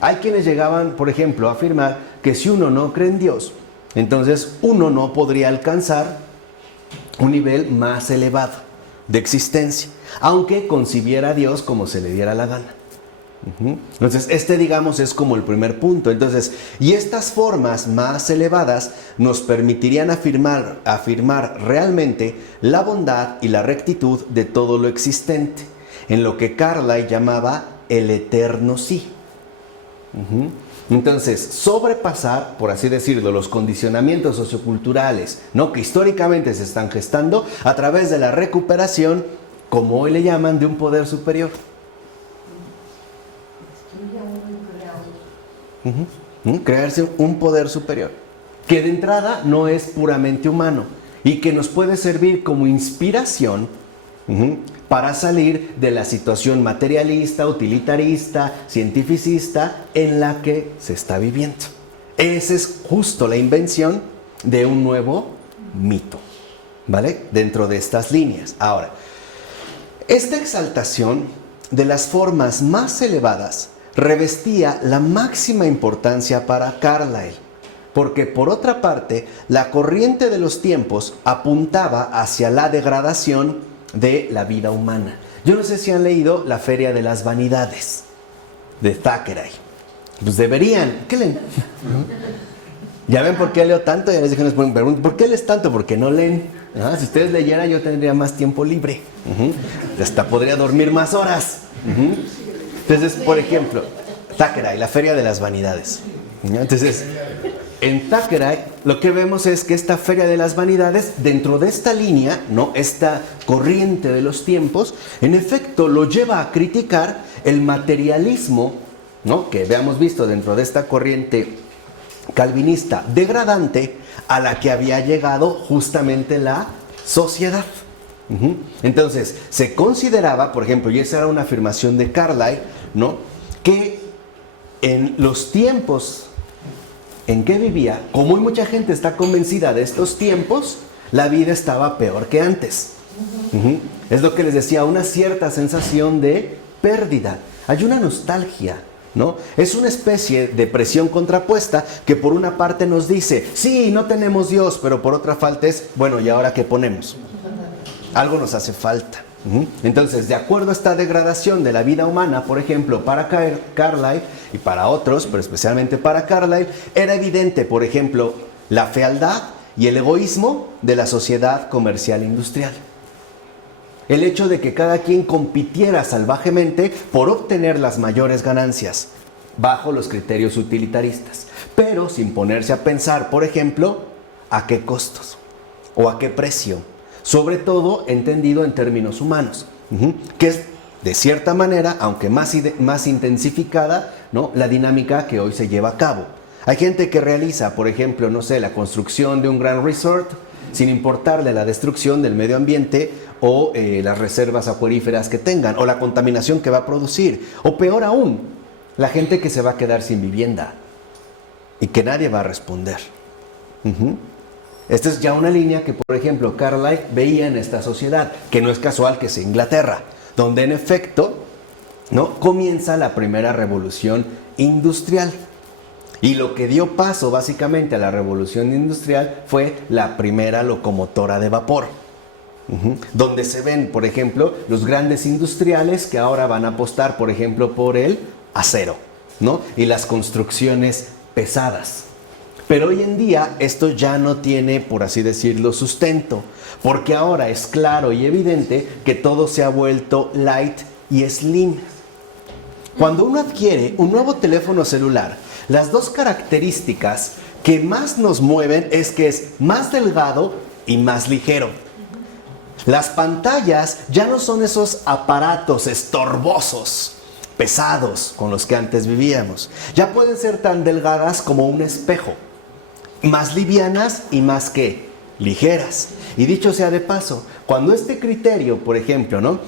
Hay quienes llegaban, por ejemplo, a afirmar que si uno no cree en Dios, entonces uno no podría alcanzar un nivel más elevado de existencia, aunque concibiera a Dios como se le diera la gana. Entonces, digamos, es como el primer punto. Entonces, y estas formas más elevadas nos permitirían afirmar realmente la bondad y la rectitud de todo lo existente, en lo que Carlyle llamaba el eterno sí. Entonces, sobrepasar, por así decirlo, los condicionamientos socioculturales, ¿no?, que históricamente se están gestando a través de la recuperación, como hoy le llaman, de un poder superior. Crearse un poder superior que de entrada no es puramente humano y que nos puede servir como inspiración para salir de la situación materialista, utilitarista, cientificista en la que se está viviendo. Esa es justo la invención de un nuevo mito, ¿vale? Dentro de estas líneas. Ahora, esta exaltación de las formas más elevadas revestía la máxima importancia para Carlyle, porque por otra parte, la corriente de los tiempos apuntaba hacia la degradación de la vida humana. Yo no sé si han leído La Feria de las Vanidades, de Thackeray. Pues deberían. ¿Qué leen? ¿Ya ven por qué leo tanto? Ya les dije, ¿por qué lees tanto? Porque no leen. Si ustedes leyeran, yo tendría más tiempo libre. Hasta podría dormir más horas. Entonces, por ejemplo, Thackeray, La Feria de las Vanidades. Entonces, en Thackeray lo que vemos es que esta Feria de las Vanidades, dentro de esta línea, ¿no?, esta corriente de los tiempos, en efecto lo lleva a criticar el materialismo, ¿no?, que habíamos visto dentro de esta corriente calvinista degradante a la que había llegado justamente la sociedad. Entonces, se consideraba, por ejemplo, y esa era una afirmación de Carlyle, ¿no?, que en los tiempos en que vivía, como hoy mucha gente está convencida de estos tiempos, la vida estaba peor que antes. Es lo que les decía, una cierta sensación de pérdida. Hay una nostalgia, ¿no? Es una especie de presión contrapuesta que por una parte nos dice, sí, no tenemos Dios, pero por otra falta es, bueno, ¿y ahora qué ponemos? Algo nos hace falta. Entonces, de acuerdo a esta degradación de la vida humana, por ejemplo, para Carlyle y para otros, pero especialmente para Carlyle, era evidente, por ejemplo, la fealdad y el egoísmo de la sociedad comercial industrial. El hecho de que cada quien compitiera salvajemente por obtener las mayores ganancias, bajo los criterios utilitaristas, pero sin ponerse a pensar, por ejemplo, a qué costos o a qué precio. Sobre todo entendido en términos humanos, que es de cierta manera, aunque más intensificada, ¿no?, la dinámica que hoy se lleva a cabo. Hay gente que realiza, por ejemplo, no sé, la construcción de un gran resort sin importarle la destrucción del medio ambiente o las reservas acuíferas que tengan o la contaminación que va a producir. O peor aún, la gente que se va a quedar sin vivienda y que nadie va a responder. Esta es ya una línea que, por ejemplo, Carlyle veía en esta sociedad, que no es casual que sea Inglaterra, donde en efecto, ¿no?, comienza la primera revolución industrial. Y lo que dio paso básicamente a la revolución industrial fue la primera locomotora de vapor. Donde se ven, por ejemplo, los grandes industriales que ahora van a apostar, por ejemplo, por el acero, ¿no?, y las construcciones pesadas. Pero hoy en día esto ya no tiene, por así decirlo, sustento, porque ahora es claro y evidente que todo se ha vuelto light y slim. Cuando uno adquiere un nuevo teléfono celular, las dos características que más nos mueven es que es más delgado y más ligero. Las pantallas ya no son esos aparatos estorbosos, pesados con los que antes vivíamos. Ya pueden ser tan delgadas como un espejo. Más livianas y más ¿qué? Ligeras. Y dicho sea de paso, cuando este criterio, por ejemplo, ¿no?,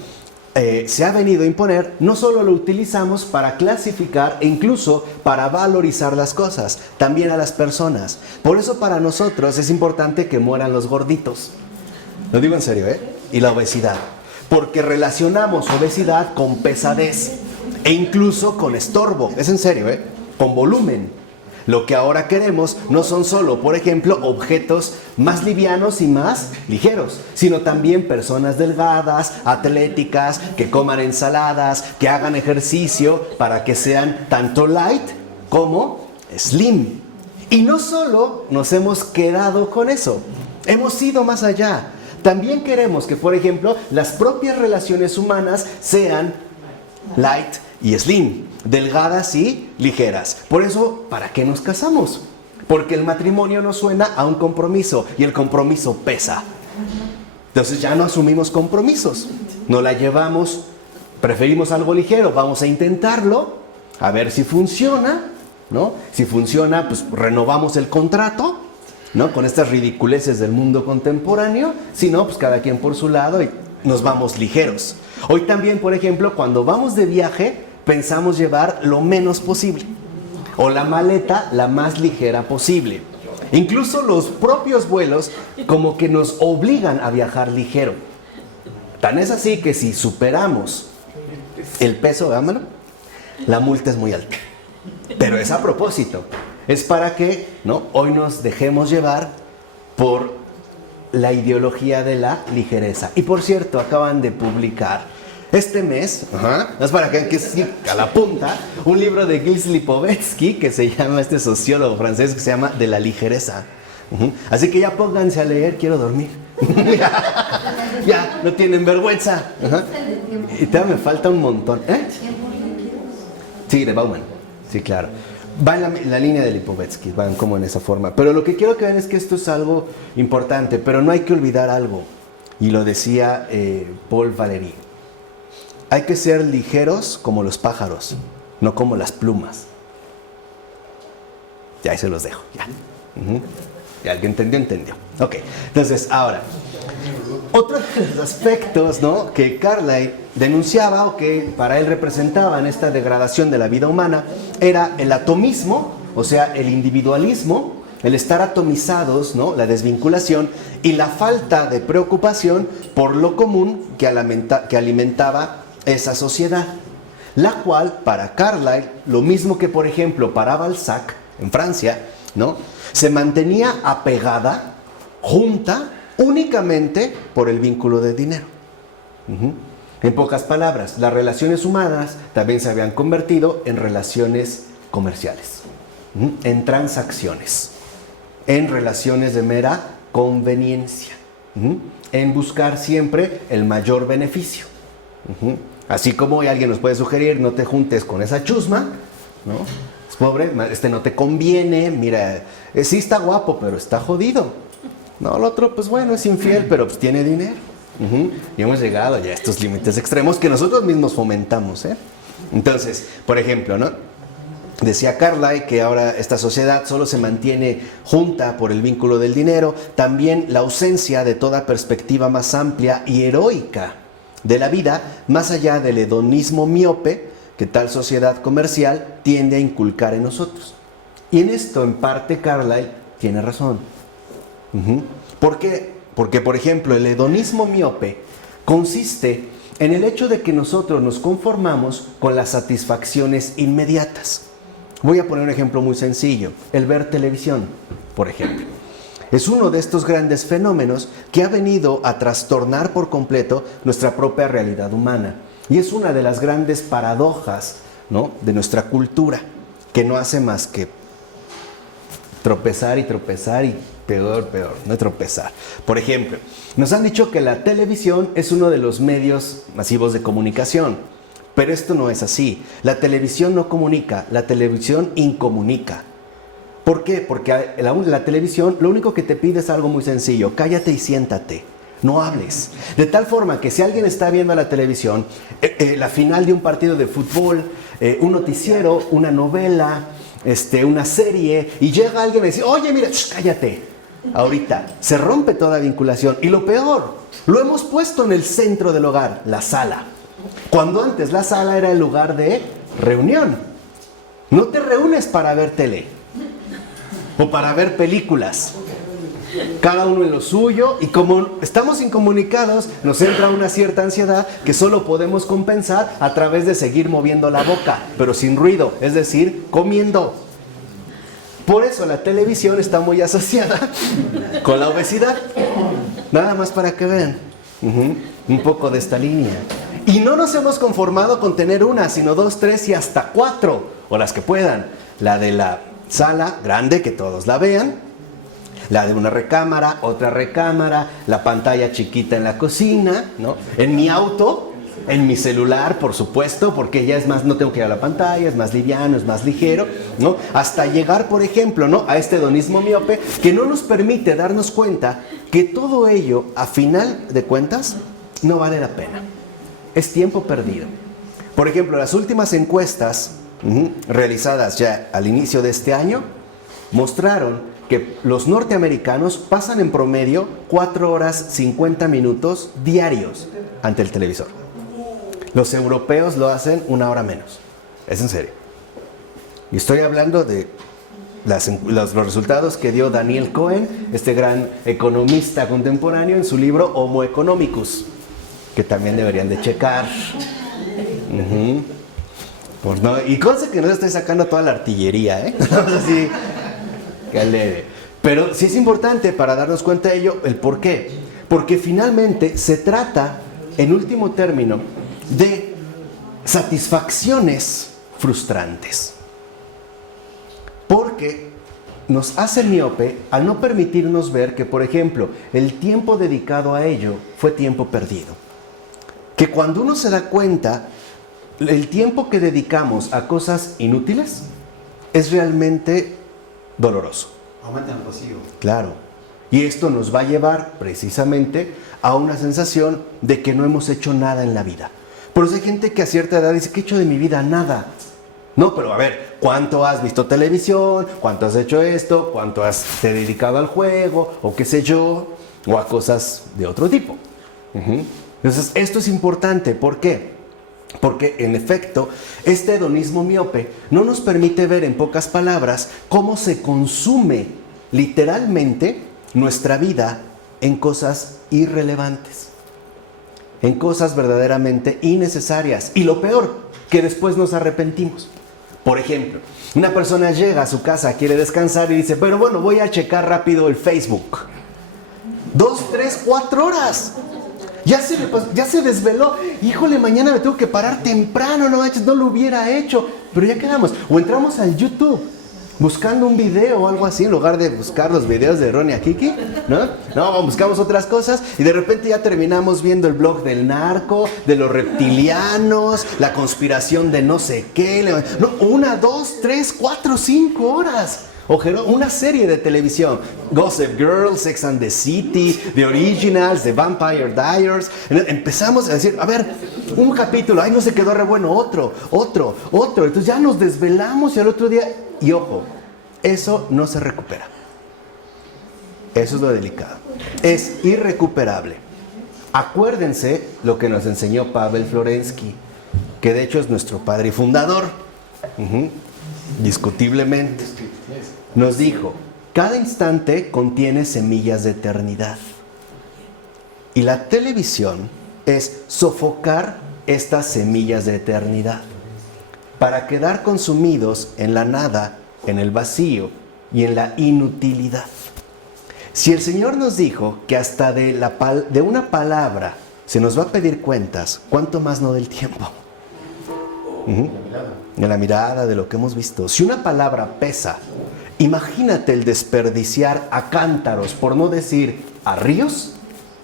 se ha venido a imponer, no solo lo utilizamos para clasificar e incluso para valorizar las cosas, también a las personas. Por eso para nosotros es importante que mueran los gorditos. Lo digo en serio, y la obesidad. Porque relacionamos obesidad con pesadez e incluso con estorbo. Es en serio, con volumen. Lo que ahora queremos no son solo, por ejemplo, objetos más livianos y más ligeros, sino también personas delgadas, atléticas, que coman ensaladas, que hagan ejercicio para que sean tanto light como slim. Y no solo nos hemos quedado con eso, hemos ido más allá. También queremos que, por ejemplo, las propias relaciones humanas sean light y slim, delgadas y ligeras. Por eso, ¿para qué nos casamos? Porque el matrimonio nos suena a un compromiso y el compromiso pesa. Entonces ya no asumimos compromisos, no la llevamos, preferimos algo ligero, vamos a intentarlo, a ver si funciona, ¿no? Si funciona, pues renovamos el contrato, ¿no? Con estas ridiculeces del mundo contemporáneo. Si no, pues cada quien por su lado y nos vamos ligeros. Hoy también, por ejemplo, cuando vamos de viaje, pensamos llevar lo menos posible, o la maleta la más ligera posible. Incluso los propios vuelos como que nos obligan a viajar ligero. Tan es así que si superamos el peso, vámonos, la multa es muy alta. Pero es a propósito. Es para que, ¿no?, hoy nos dejemos llevar por la ideología de la ligereza. Y por cierto, acaban de publicar este mes, es para que sí, a la punta, un libro de Gilles Lipovetsky que se llama, este sociólogo francés, que se llama De la ligereza. Así que ya pónganse a leer, quiero dormir. Ya, no tienen vergüenza. Y todavía me falta un montón. Sí, de Bauman. Sí, claro. Va en la línea de Lipovetsky, van como en esa forma. Pero lo que quiero que vean es que esto es algo importante, pero no hay que olvidar algo. Y lo decía Paul Valéry. Hay que ser ligeros como los pájaros, no como las plumas. Ya ahí se los dejo, ya. Ya, el que entendió, entendió. Ok, entonces ahora, otro de los aspectos, ¿no?, que Carlyle denunciaba o que para él representaban esta degradación de la vida humana era el atomismo, o sea, el individualismo, el estar atomizados, ¿no?, la desvinculación y la falta de preocupación por lo común que alimentaba esa sociedad, la cual para Carlyle, lo mismo que por ejemplo para Balzac en Francia, ¿no?, se mantenía apegada, junta, únicamente por el vínculo de dinero. En pocas palabras, las relaciones humanas también se habían convertido en relaciones comerciales, en transacciones, en relaciones de mera conveniencia, en buscar siempre el mayor beneficio. Así como hoy alguien nos puede sugerir, no te juntes con esa chusma, ¿no? Es pobre, no te conviene, mira, sí está guapo, pero está jodido. No, el otro, pues bueno, es infiel, pero pues tiene dinero. Y hemos llegado ya a estos límites extremos que nosotros mismos fomentamos, ¿eh? Entonces, por ejemplo, ¿no?, decía Carlyle que ahora esta sociedad solo se mantiene junta por el vínculo del dinero, también la ausencia de toda perspectiva más amplia y heroica de la vida, más allá del hedonismo miope que tal sociedad comercial tiende a inculcar en nosotros. Y en esto, en parte, Carlyle tiene razón. ¿Por qué? Porque, por ejemplo, el hedonismo miope consiste en el hecho de que nosotros nos conformamos con las satisfacciones inmediatas. Voy a poner un ejemplo muy sencillo, el ver televisión, por ejemplo. Es uno de estos grandes fenómenos que ha venido a trastornar por completo nuestra propia realidad humana. Y es una de las grandes paradojas, ¿no?, de nuestra cultura, que no hace más que tropezar y tropezar y peor, no tropezar. Por ejemplo, nos han dicho que la televisión es uno de los medios masivos de comunicación, pero esto no es así. La televisión no comunica, la televisión incomunica. ¿Por qué? Porque la televisión lo único que te pide es algo muy sencillo: cállate y siéntate, no hables. De tal forma que si alguien está viendo la televisión, la final de un partido de fútbol, un noticiero, una novela, una serie, y llega alguien y dice: oye, mira, cállate, ahorita, se rompe toda vinculación. Y lo peor, lo hemos puesto en el centro del hogar, la sala, cuando antes la sala era el lugar de reunión. No te reúnes para ver tele o para ver películas, cada uno en lo suyo, y como estamos incomunicados, nos entra una cierta ansiedad que solo podemos compensar a través de seguir moviendo la boca, pero sin ruido, es decir, comiendo. Por eso la televisión está muy asociada con la obesidad. Nada más para que vean un poco de esta línea. Y no nos hemos conformado con tener una, sino 2, 3 y hasta 4, o las que puedan. La de la sala grande, que todos la vean. La de una recámara, otra recámara, la pantalla chiquita en la cocina, ¿no? En mi auto, en mi celular, por supuesto, porque ya es más, no tengo que ir a la pantalla, es más liviano, es más ligero, ¿no? Hasta llegar, por ejemplo, ¿no?, a este hedonismo miope que no nos permite darnos cuenta que todo ello, a final de cuentas, no vale la pena. Es tiempo perdido. Por ejemplo, las últimas encuestas realizadas ya al inicio de este año mostraron que los norteamericanos pasan en promedio 4 horas 50 minutos diarios ante el televisor. Los europeos lo hacen 1 hora menos. Es en serio. Y estoy hablando de los resultados que dio Daniel Cohen, este gran economista contemporáneo, en su libro Homo economicus, que también deberían de checar. Pues no, y conste que no estoy sacando toda la artillería, ¿eh? Así, que leve. Pero sí es importante para darnos cuenta de ello, el por qué. Porque finalmente se trata, en último término, de satisfacciones frustrantes. Porque nos hace miope al no permitirnos ver que, por ejemplo, el tiempo dedicado a ello fue tiempo perdido. Que cuando uno se da cuenta, el tiempo que dedicamos a cosas inútiles es realmente doloroso. Aumenta el vacío. Claro. Y esto nos va a llevar precisamente a una sensación de que no hemos hecho nada en la vida. Por eso hay gente que a cierta edad dice, ¿qué he hecho de mi vida? Nada. No, pero a ver, ¿cuánto has visto televisión? ¿Cuánto has hecho esto? ¿Cuánto has te dedicado al juego? O qué sé yo, o a cosas de otro tipo. Entonces, esto es importante. ¿Por qué? Porque, en efecto, este hedonismo miope no nos permite ver, en pocas palabras, cómo se consume literalmente nuestra vida en cosas irrelevantes, en cosas verdaderamente innecesarias. Y lo peor, que después nos arrepentimos. Por ejemplo, una persona llega a su casa, quiere descansar y dice, pero bueno, voy a checar rápido el Facebook. 2, 3, 4 horas. Ya se desveló. Híjole, mañana me tengo que parar temprano. No manches, no lo hubiera hecho. Pero ya quedamos. O entramos al YouTube buscando un video o algo así, en lugar de buscar los videos de Ronnie Kiki, ¿no? No, buscamos otras cosas y de repente ya terminamos viendo el blog del narco, de los reptilianos, la conspiración de no sé qué. No, 1, 2, 3, 4, 5 horas. O una serie de televisión, Gossip Girl, Sex and the City, The Originals, The Vampire Diaries. Empezamos a decir, a ver, un capítulo, ay, no se quedó re bueno, otro. Entonces ya nos desvelamos y al otro día, y ojo, eso no se recupera. Eso es lo delicado. Es irrecuperable. Acuérdense lo que nos enseñó Pavel Florensky, que de hecho es nuestro padre y fundador. Discutiblemente. Nos dijo, cada instante contiene semillas de eternidad. Y la televisión es sofocar estas semillas de eternidad para quedar consumidos en la nada, en el vacío y en la inutilidad. Si el Señor nos dijo que hasta de una palabra se nos va a pedir cuentas, ¿cuánto más no del tiempo? De la mirada, de lo que hemos visto. Si una palabra pesa, imagínate el desperdiciar a cántaros, por no decir a ríos,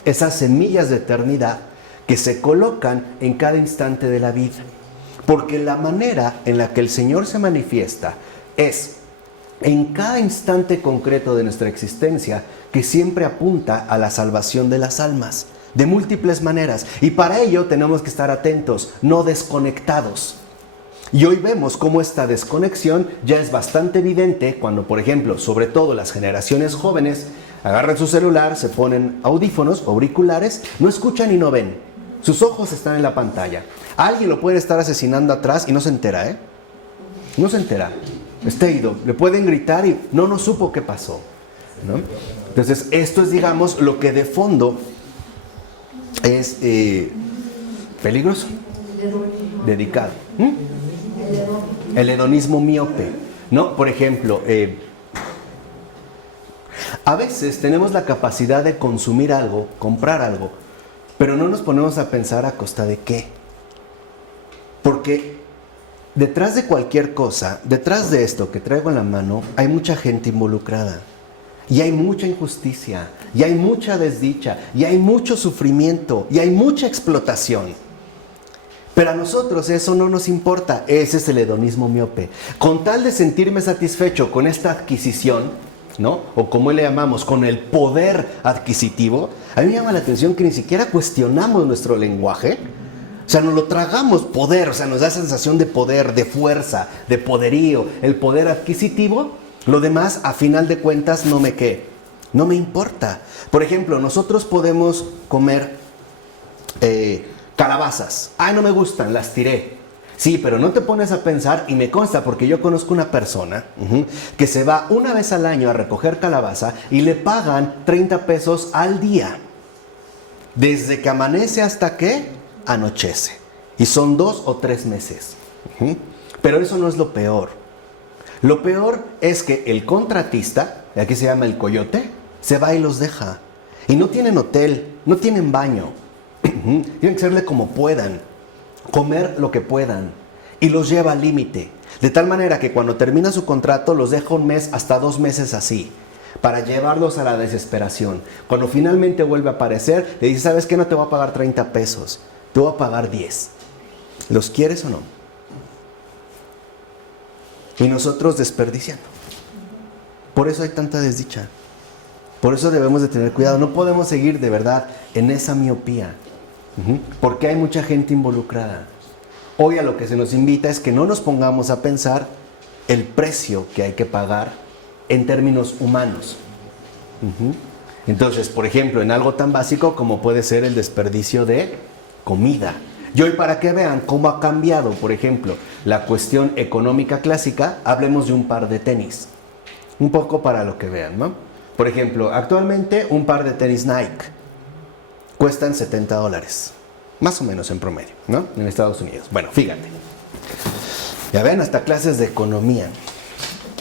esas semillas de eternidad que se colocan en cada instante de la vida. Porque la manera en la que el Señor se manifiesta es en cada instante concreto de nuestra existencia que siempre apunta a la salvación de las almas, de múltiples maneras. Y para ello tenemos que estar atentos, no desconectados. Y hoy vemos cómo esta desconexión ya es bastante evidente cuando, por ejemplo, sobre todo las generaciones jóvenes, agarran su celular, se ponen audífonos, auriculares, no escuchan y no ven. Sus ojos están en la pantalla. Alguien lo puede estar asesinando atrás y no se entera, ¿eh? No se entera. Está ido. Le pueden gritar y no supo qué pasó, ¿no? Entonces, esto es, digamos, lo que de fondo es peligroso, dedicado. El hedonismo miope, ¿no? Por ejemplo, A veces tenemos la capacidad de consumir algo, comprar algo, pero no nos ponemos a pensar a costa de qué. Porque detrás de cualquier cosa, detrás de esto que traigo en la mano, hay mucha gente involucrada. Y hay mucha injusticia, y hay mucha desdicha, y hay mucho sufrimiento, y hay mucha explotación. Pero a nosotros eso no nos importa. Ese es el hedonismo miope. Con tal de sentirme satisfecho con esta adquisición, ¿no? O como le llamamos, con el poder adquisitivo, a mí me llama la atención que ni siquiera cuestionamos nuestro lenguaje. O sea, nos lo tragamos poder, o sea, nos da sensación de poder, de fuerza, de poderío, el poder adquisitivo. Lo demás, a final de cuentas, no me importa. Por ejemplo, nosotros podemos comer calabazas. Ay, no me gustan, las tiré. Sí, pero no te pones a pensar, y me consta porque yo conozco una persona que se va una vez al año a recoger calabaza y le pagan 30 pesos al día. Desde que amanece hasta que anochece. Y son 2 o 3 meses. Pero eso no es lo peor. Lo peor es que el contratista, aquí se llama el coyote, se va y los deja. Y no tienen hotel, no tienen baño. Tienen que hacerle como puedan, comer lo que puedan. Y los lleva al límite. De tal manera que cuando termina su contrato los deja 1 mes hasta 2 meses así, para llevarlos a la desesperación. Cuando finalmente vuelve a aparecer, le dice, ¿sabes qué? No te voy a pagar 30 pesos, te voy a pagar 10. ¿Los quieres o no? Y nosotros desperdiciando. Por eso hay tanta desdicha. Por eso debemos de tener cuidado. No podemos seguir de verdad en esa miopía. Porque hay mucha gente involucrada. Hoy a lo que se nos invita es que no nos pongamos a pensar el precio que hay que pagar en términos humanos. Entonces, por ejemplo, en algo tan básico como puede ser el desperdicio de comida. Y hoy, para que vean cómo ha cambiado, por ejemplo, la cuestión económica clásica, hablemos de un par de tenis. Un poco para lo que vean, ¿no? Por ejemplo, actualmente un par de tenis Nike cuestan $70. Más o menos en promedio, ¿no? En Estados Unidos. Bueno, fíjate. Ya ven, hasta clases de economía.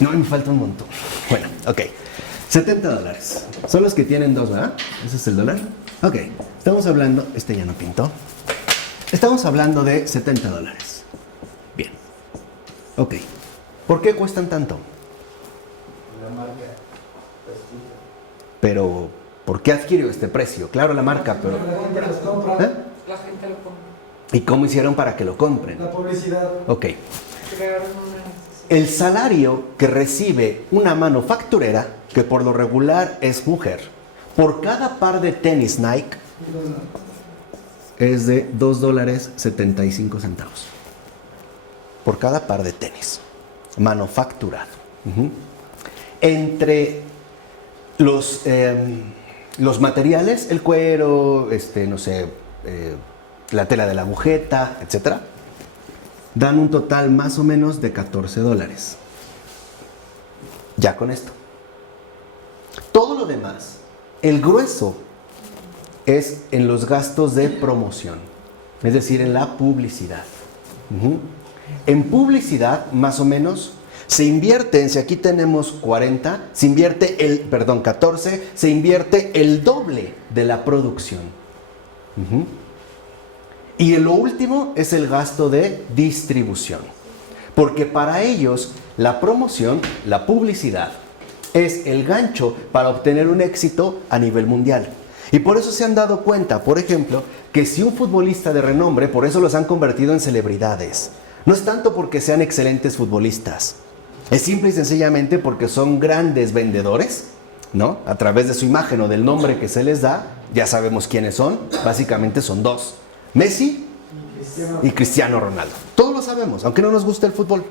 No, me falta un montón. Bueno, ok. $70. Son los que tienen 2, ¿verdad? ¿Ese es el dólar? Ok. Estamos hablando... Este ya no pintó. Estamos hablando de $70. Bien. Ok. ¿Por qué cuestan tanto? La marca. Pero, ¿por qué adquirió este precio? Claro, la marca, pero... ¿Eh? La gente lo compra. ¿Y cómo hicieron para que lo compren? La publicidad. Ok. Crearon una necesidad. El salario que recibe una manufacturera, que por lo regular es mujer, por cada par de tenis Nike, es de $2.75. Por cada par de tenis. Manufacturado. Entre los materiales, el cuero, no sé, la tela de la agujeta, etcétera, dan un total más o menos de $14. Ya con esto. Todo lo demás, el grueso, es en los gastos de promoción, es decir, en la publicidad. En publicidad, más o menos, se invierte, si aquí tenemos 40, se invierte 14, se invierte el doble de la producción. Y lo último es el gasto de distribución. Porque para ellos, la promoción, la publicidad, es el gancho para obtener un éxito a nivel mundial. Y por eso se han dado cuenta, por ejemplo, que si un futbolista de renombre, por eso los han convertido en celebridades. No es tanto porque sean excelentes futbolistas. Es simple y sencillamente porque son grandes vendedores, ¿no? A través de su imagen o del nombre que se les da, ya sabemos quiénes son. Básicamente son 2. Messi y Cristiano Ronaldo. Todos lo sabemos, aunque no nos guste el fútbol.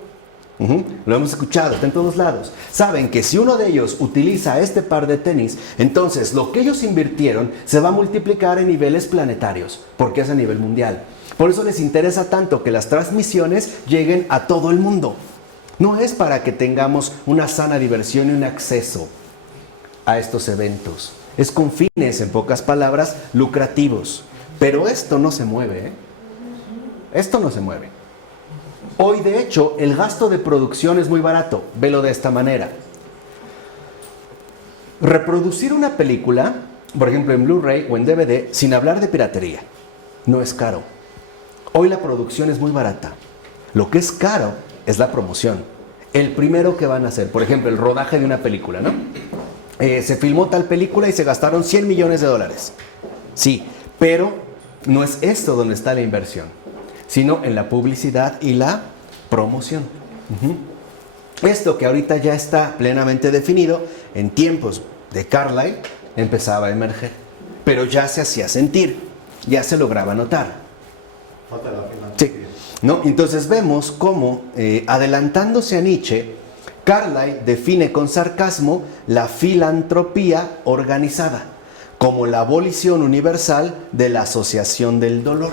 Lo hemos escuchado, está en todos lados. Saben que si uno de ellos utiliza este par de tenis, entonces lo que ellos invirtieron se va a multiplicar en niveles planetarios, porque es a nivel mundial. Por eso les interesa tanto que las transmisiones lleguen a todo el mundo. No es para que tengamos una sana diversión y un acceso a estos eventos. Es con fines, en pocas palabras, lucrativos. Pero esto no se mueve, ¿eh? Esto no se mueve. Hoy, de hecho, el gasto de producción es muy barato. Velo de esta manera. Reproducir una película, por ejemplo en Blu-ray o en DVD, sin hablar de piratería, no es caro. Hoy la producción es muy barata. Lo que es caro es la promoción. El primero que van a hacer, por ejemplo, el rodaje de una película, ¿no? Se filmó tal película y se gastaron $100 millones. Sí, pero no es esto donde está la inversión, sino en la publicidad y la promoción. Esto que ahorita ya está plenamente definido, en tiempos de Carlyle empezaba a emerger, pero ya se hacía sentir, ya se lograba notar. Falta la Sí, ¿no? Entonces vemos cómo, adelantándose a Nietzsche, Carlyle define con sarcasmo la filantropía organizada como la abolición universal de la asociación del dolor.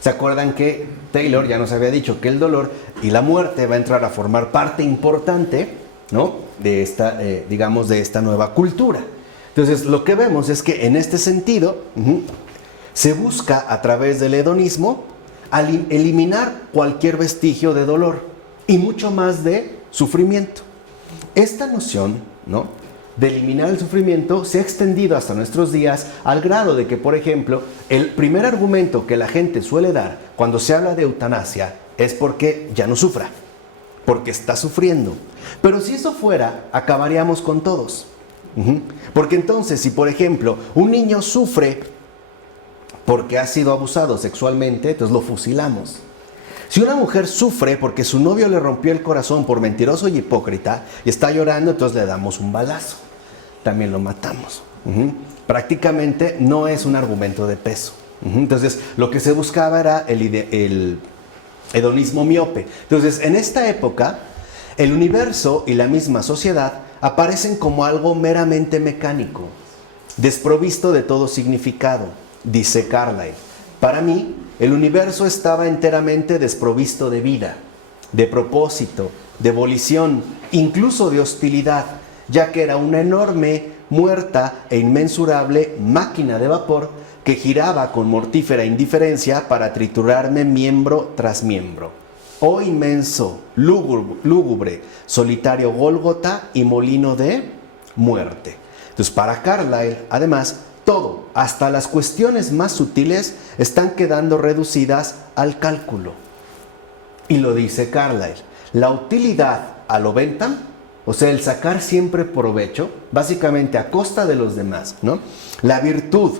¿Se acuerdan que Taylor ya nos había dicho que el dolor y la muerte va a entrar a formar parte importante, ¿no?, de esta, digamos, de esta nueva cultura? Entonces, lo que vemos es que en este sentido se busca a través del hedonismo eliminar cualquier vestigio de dolor y mucho más de sufrimiento. Esta noción, ¿no?, de eliminar el sufrimiento se ha extendido hasta nuestros días al grado de que, por ejemplo, el primer argumento que la gente suele dar cuando se habla de eutanasia es porque ya no sufra, porque está sufriendo. Pero si eso fuera, acabaríamos con todos. Porque entonces, si por ejemplo un niño sufre porque ha sido abusado sexualmente, entonces lo fusilamos. Si una mujer sufre porque su novio le rompió el corazón por mentiroso y hipócrita y está llorando, entonces le damos un balazo. También lo matamos. Prácticamente no es un argumento de peso. Entonces, lo que se buscaba era el hedonismo miope. Entonces, en esta época, el universo y la misma sociedad aparecen como algo meramente mecánico, desprovisto de todo significado, dice Carlyle. Para mí, el universo estaba enteramente desprovisto de vida, de propósito, de volición, incluso de hostilidad, ya que era una enorme, muerta e inmensurable máquina de vapor que giraba con mortífera indiferencia para triturarme miembro tras miembro. Oh inmenso, lúgubre, solitario Gólgota y molino de muerte. Entonces, para Carlyle, además, todo, hasta las cuestiones más sutiles, están quedando reducidas al cálculo. Y lo dice Carlyle, la utilidad a lo Bentham, o sea, el sacar siempre provecho, básicamente a costa de los demás, ¿no? La virtud,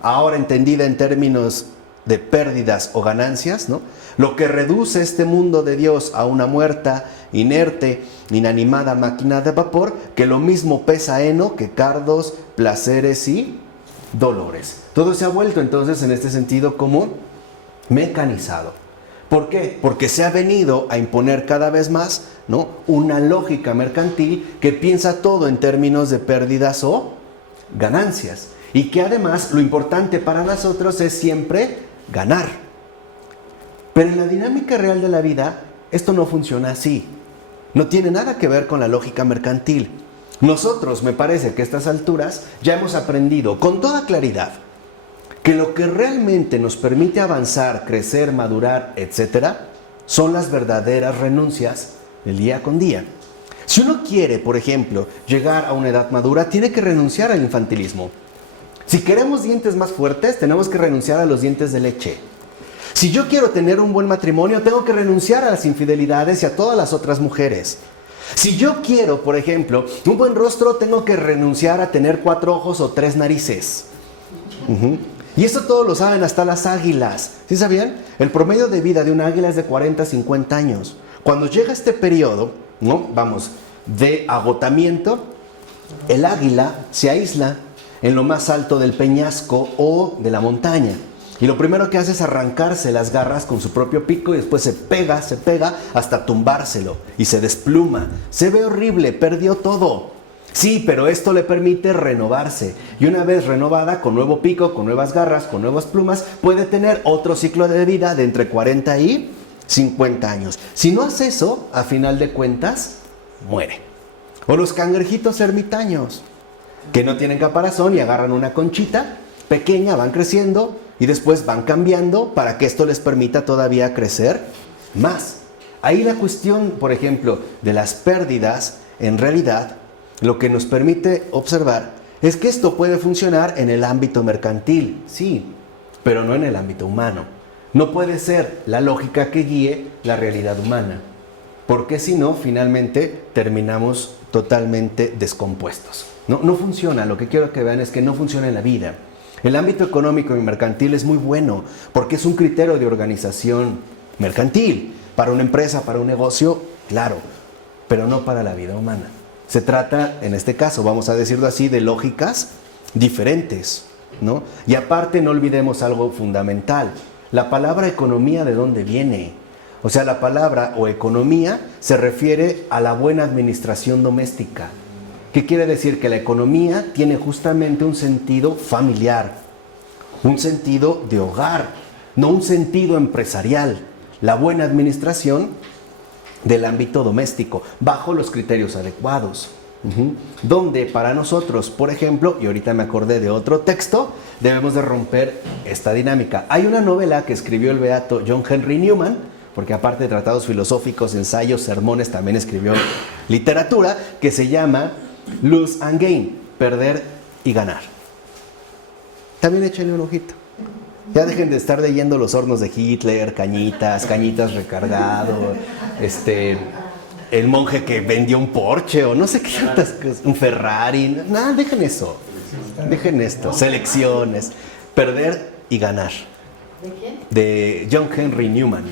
ahora entendida en términos de pérdidas o ganancias, ¿no?, lo que reduce este mundo de Dios a una muerta, inerte, inanimada máquina de vapor, que lo mismo pesa heno que cardos, placeres y dolores. Todo se ha vuelto entonces en este sentido como mecanizado. ¿Por qué? Porque se ha venido a imponer cada vez más, ¿no?, una lógica mercantil que piensa todo en términos de pérdidas o ganancias. Y que además lo importante para nosotros es siempre ganar. Pero en la dinámica real de la vida, esto no funciona así. No tiene nada que ver con la lógica mercantil. Nosotros, me parece que a estas alturas ya hemos aprendido con toda claridad que lo que realmente nos permite avanzar, crecer, madurar, etc., son las verdaderas renuncias del día con día. Si uno quiere, por ejemplo, llegar a una edad madura, tiene que renunciar al infantilismo. Si queremos dientes más fuertes, tenemos que renunciar a los dientes de leche. Si yo quiero tener un buen matrimonio, tengo que renunciar a las infidelidades y a todas las otras mujeres. Si yo quiero, por ejemplo, un buen rostro, tengo que renunciar a tener 4 ojos o 3 narices. Y esto todos lo saben, hasta las águilas. ¿Sí sabían? El promedio de vida de un águila es de 40 a 50 años. Cuando llega este periodo, ¿no?, vamos, de agotamiento, el águila se aísla en lo más alto del peñasco o de la montaña. Y lo primero que hace es arrancarse las garras con su propio pico y después se pega hasta tumbárselo y se despluma. Se ve horrible, perdió todo. Sí, pero esto le permite renovarse. Y una vez renovada, con nuevo pico, con nuevas garras, con nuevas plumas, puede tener otro ciclo de vida de entre 40 y 50 años. Si no hace eso, a final de cuentas, muere. O los cangrejitos ermitaños, que no tienen caparazón y agarran una conchita pequeña, van creciendo y después van cambiando para que esto les permita todavía crecer más. Ahí la cuestión, por ejemplo, de las pérdidas, en realidad, lo que nos permite observar es que esto puede funcionar en el ámbito mercantil, sí, pero no en el ámbito humano. No puede ser la lógica que guíe la realidad humana, porque si no, finalmente terminamos totalmente descompuestos. No funciona, lo que quiero que vean es que no funciona en la vida. El ámbito económico y mercantil es muy bueno, porque es un criterio de organización mercantil, para una empresa, para un negocio, claro, pero no para la vida humana. Se trata, en este caso, vamos a decirlo así, de lógicas diferentes, ¿no? Y aparte no olvidemos algo fundamental. La palabra economía, ¿de dónde viene? O sea, la palabra o economía se refiere a la buena administración doméstica. ¿Qué quiere decir? Que la economía tiene justamente un sentido familiar, un sentido de hogar, no un sentido empresarial. La buena administración del ámbito doméstico, bajo los criterios adecuados. Donde para nosotros, por ejemplo, y ahorita me acordé de otro texto, debemos de romper esta dinámica. Hay una novela que escribió el beato John Henry Newman, porque aparte de tratados filosóficos, ensayos, sermones, también escribió literatura, que se llama Lose and Gain, perder y ganar. También échenle un ojito. Ya dejen de estar leyendo Los hornos de Hitler, Cañitas recargado, el monje que vendió un Porsche o no sé qué otras cosas, un Ferrari. Nada, dejen eso. Dejen esto. Selecciones. Perder y ganar. ¿De quién? De John Henry Newman.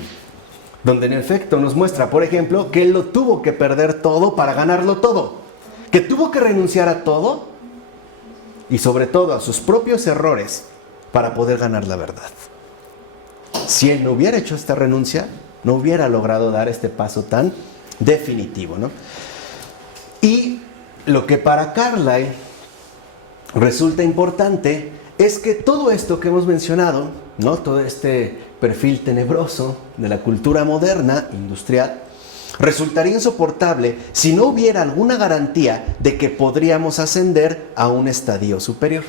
Donde en efecto nos muestra, por ejemplo, que él lo tuvo que perder todo para ganarlo todo. Que tuvo que renunciar a todo y sobre todo a sus propios errores para poder ganar la verdad. Si él no hubiera hecho esta renuncia, no hubiera logrado dar este paso tan definitivo, ¿no? Y lo que para Carlyle resulta importante es que todo esto que hemos mencionado, ¿no? Todo este perfil tenebroso de la cultura moderna, industrial, resultaría insoportable si no hubiera alguna garantía de que podríamos ascender a un estadio superior.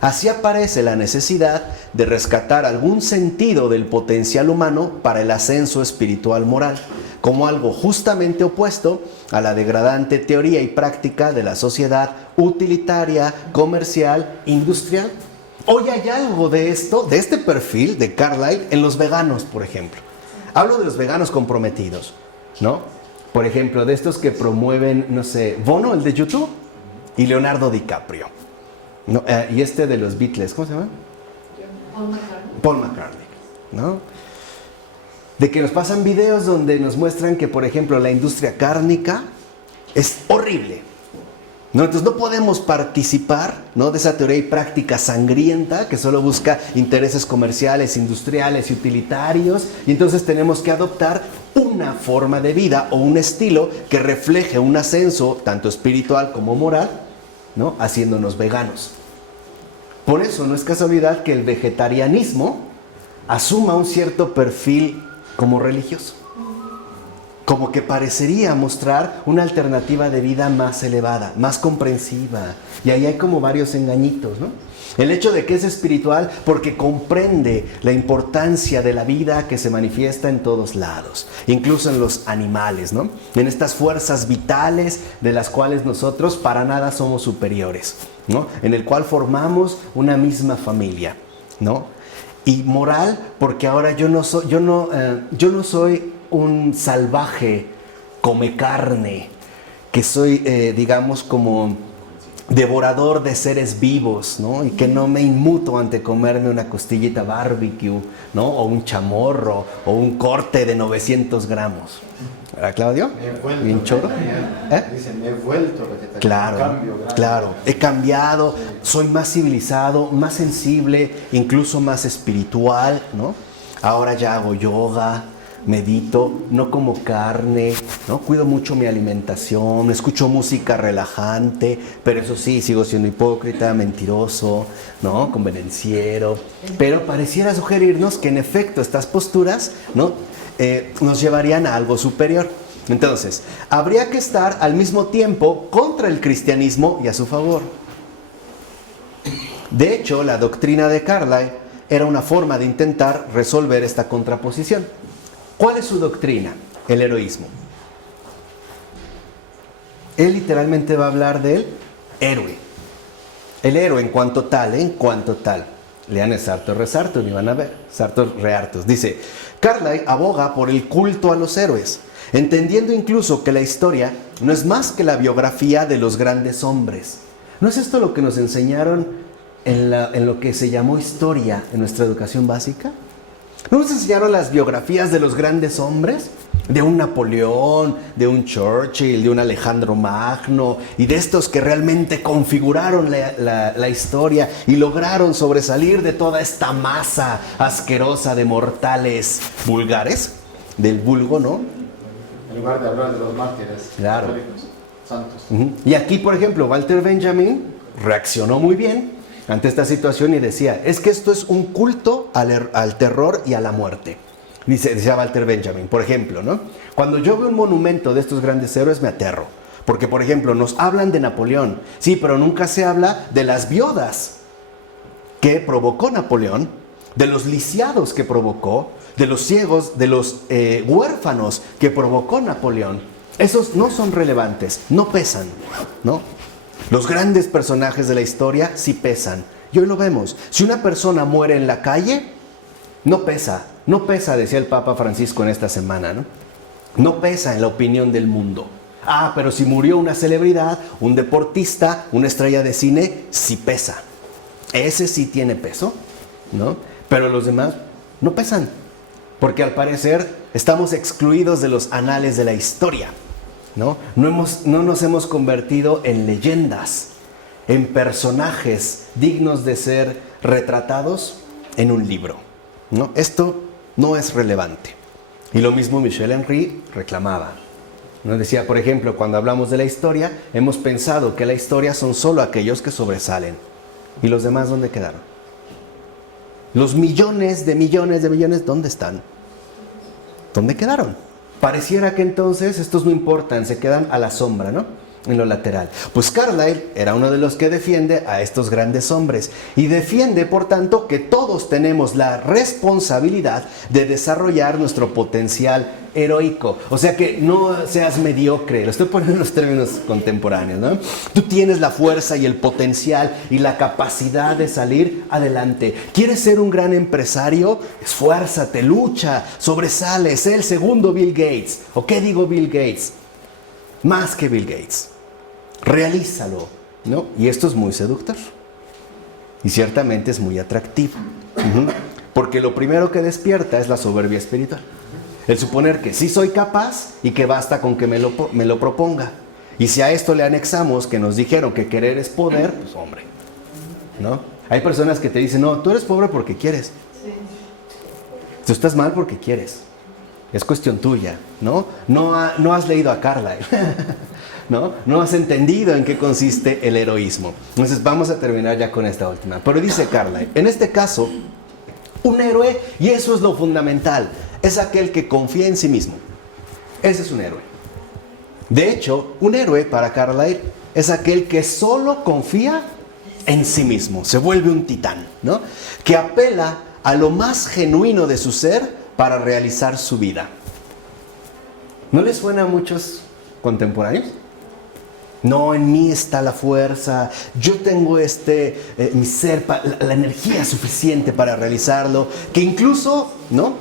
Así aparece la necesidad de rescatar algún sentido del potencial humano para el ascenso espiritual moral, como algo justamente opuesto a la degradante teoría y práctica de la sociedad utilitaria, comercial, industrial. Hoy hay algo de esto, de este perfil de Carlyle en los veganos, por ejemplo. Hablo de los veganos comprometidos, ¿no? Por ejemplo, de estos que promueven, no sé, Bono, el de YouTube, y Leonardo DiCaprio. No, y de los Beatles, ¿cómo se llama? Paul McCartney, ¿no? De que nos pasan videos donde nos muestran que, por ejemplo, la industria cárnica es horrible, ¿no? Entonces no podemos participar, ¿no?, de esa teoría y práctica sangrienta que solo busca intereses comerciales, industriales y utilitarios, y entonces tenemos que adoptar una forma de vida o un estilo que refleje un ascenso tanto espiritual como moral, ¿no?, haciéndonos veganos. Por eso no es casualidad que el vegetarianismo asuma un cierto perfil como religioso, como que parecería mostrar una alternativa de vida más elevada, más comprensiva, y ahí hay como varios engañitos, ¿no? El hecho de que es espiritual porque comprende la importancia de la vida que se manifiesta en todos lados, incluso en los animales, ¿no? En estas fuerzas vitales de las cuales nosotros para nada somos superiores, ¿no? En el cual formamos una misma familia, ¿no? Y moral porque ahora yo no soy un salvaje come carne, que soy, digamos, como devorador de seres vivos, ¿no? Y que no me inmuto ante comerme una costillita barbecue, ¿no? O un chamorro, o un corte de 900 gramos. ¿Verdad, Claudio? Me he vuelto ¿Bien choro? Dicen, me he vuelto vegetariano. Claro, Cambio, claro. He cambiado, soy más civilizado, más sensible, incluso más espiritual, ¿no? Ahora ya hago yoga, medito, no como carne, ¿no? Cuido mucho mi alimentación, escucho música relajante, pero eso sí, sigo siendo hipócrita, mentiroso, ¿no? Convenenciero. Pero pareciera sugerirnos que en efecto estas posturas, ¿no?, nos llevarían a algo superior. Entonces, habría que estar al mismo tiempo contra el cristianismo y a su favor. De hecho, la doctrina de Carlyle era una forma de intentar resolver esta contraposición. ¿Cuál es su doctrina? El heroísmo. Él literalmente va a hablar del héroe, El héroe en cuanto tal, lean el Sartor Resartus y van a ver, Sartor Reartus. Dice, Carlyle aboga por el culto a los héroes, entendiendo incluso que la historia no es más que la biografía de los grandes hombres. ¿No es esto lo que nos enseñaron en lo que se llamó historia en nuestra educación básica? ¿No nos enseñaron las biografías de los grandes hombres? De un Napoleón, de un Churchill, de un Alejandro Magno, y de estos que realmente configuraron la historia y lograron sobresalir de toda esta masa asquerosa de mortales vulgares, del vulgo, ¿no? En lugar de hablar de los mártires, Claro. católicos, santos. Y aquí, por ejemplo, Walter Benjamin reaccionó muy bien ante esta situación y decía, es que esto es un culto al terror y a la muerte. Decía Walter Benjamin, por ejemplo, ¿no? Cuando yo veo un monumento de estos grandes héroes me aterro. Porque, por ejemplo, nos hablan de Napoleón, sí, pero nunca se habla de las viudas que provocó Napoleón, de los lisiados que provocó, de los ciegos, de los huérfanos que provocó Napoleón. Esos no son relevantes, no pesan, ¿no? Los grandes personajes de la historia sí pesan. Y hoy lo vemos. Si una persona muere en la calle, no pesa, decía el Papa Francisco en esta semana, ¿no? No pesa en la opinión del mundo. Ah, pero si murió una celebridad, un deportista, una estrella de cine, sí pesa. Ese sí tiene peso, ¿no? Pero los demás no pesan, porque al parecer estamos excluidos de los anales de la historia, ¿no? No nos hemos convertido en leyendas, en personajes dignos de ser retratados en un libro, ¿no? Esto no es relevante. Y lo mismo Michel Henry reclamaba. Nos decía, por ejemplo, cuando hablamos de la historia, hemos pensado que la historia son solo aquellos que sobresalen. ¿Y los demás dónde quedaron? Los millones, ¿dónde están? ¿Dónde quedaron? Pareciera que entonces estos no importan, se quedan a la sombra, ¿no? En lo lateral. Pues Carlyle era uno de los que defiende a estos grandes hombres y defiende, por tanto, que todos tenemos la responsabilidad de desarrollar nuestro potencial heroico. O sea, que no seas mediocre, lo estoy poniendo en los términos contemporáneos, ¿no? Tú tienes la fuerza y el potencial y la capacidad de salir adelante. ¿Quieres ser un gran empresario? Esfuérzate, lucha, sobresale, sé el segundo Bill Gates. ¿O qué digo Bill Gates? Más que Bill Gates. Realízalo, ¿no? Y esto es muy seductor. Y ciertamente es muy atractivo. Porque lo primero que despierta es la soberbia espiritual. El suponer que sí soy capaz y que basta con que me lo proponga. Y si a esto le anexamos que nos dijeron que querer es poder, pues hombre, ¿no? Hay personas que te dicen, no, tú eres pobre porque quieres. Sí. Tú estás mal porque quieres. Es cuestión tuya, ¿no? No has leído a Carlyle, ¿no? No has entendido en qué consiste el heroísmo. Entonces vamos a terminar ya con esta última. Pero dice Carlyle, en este caso, un héroe, y eso es lo fundamental, es aquel que confía en sí mismo. Ese es un héroe. De hecho, un héroe para Carlyle es aquel que solo confía en sí mismo. Se vuelve un titán, ¿no? Que apela a lo más genuino de su ser para realizar su vida. ¿No les suena a muchos contemporáneos? No, en mí está la fuerza, yo tengo mi ser, la energía suficiente para realizarlo, que incluso, ¿no?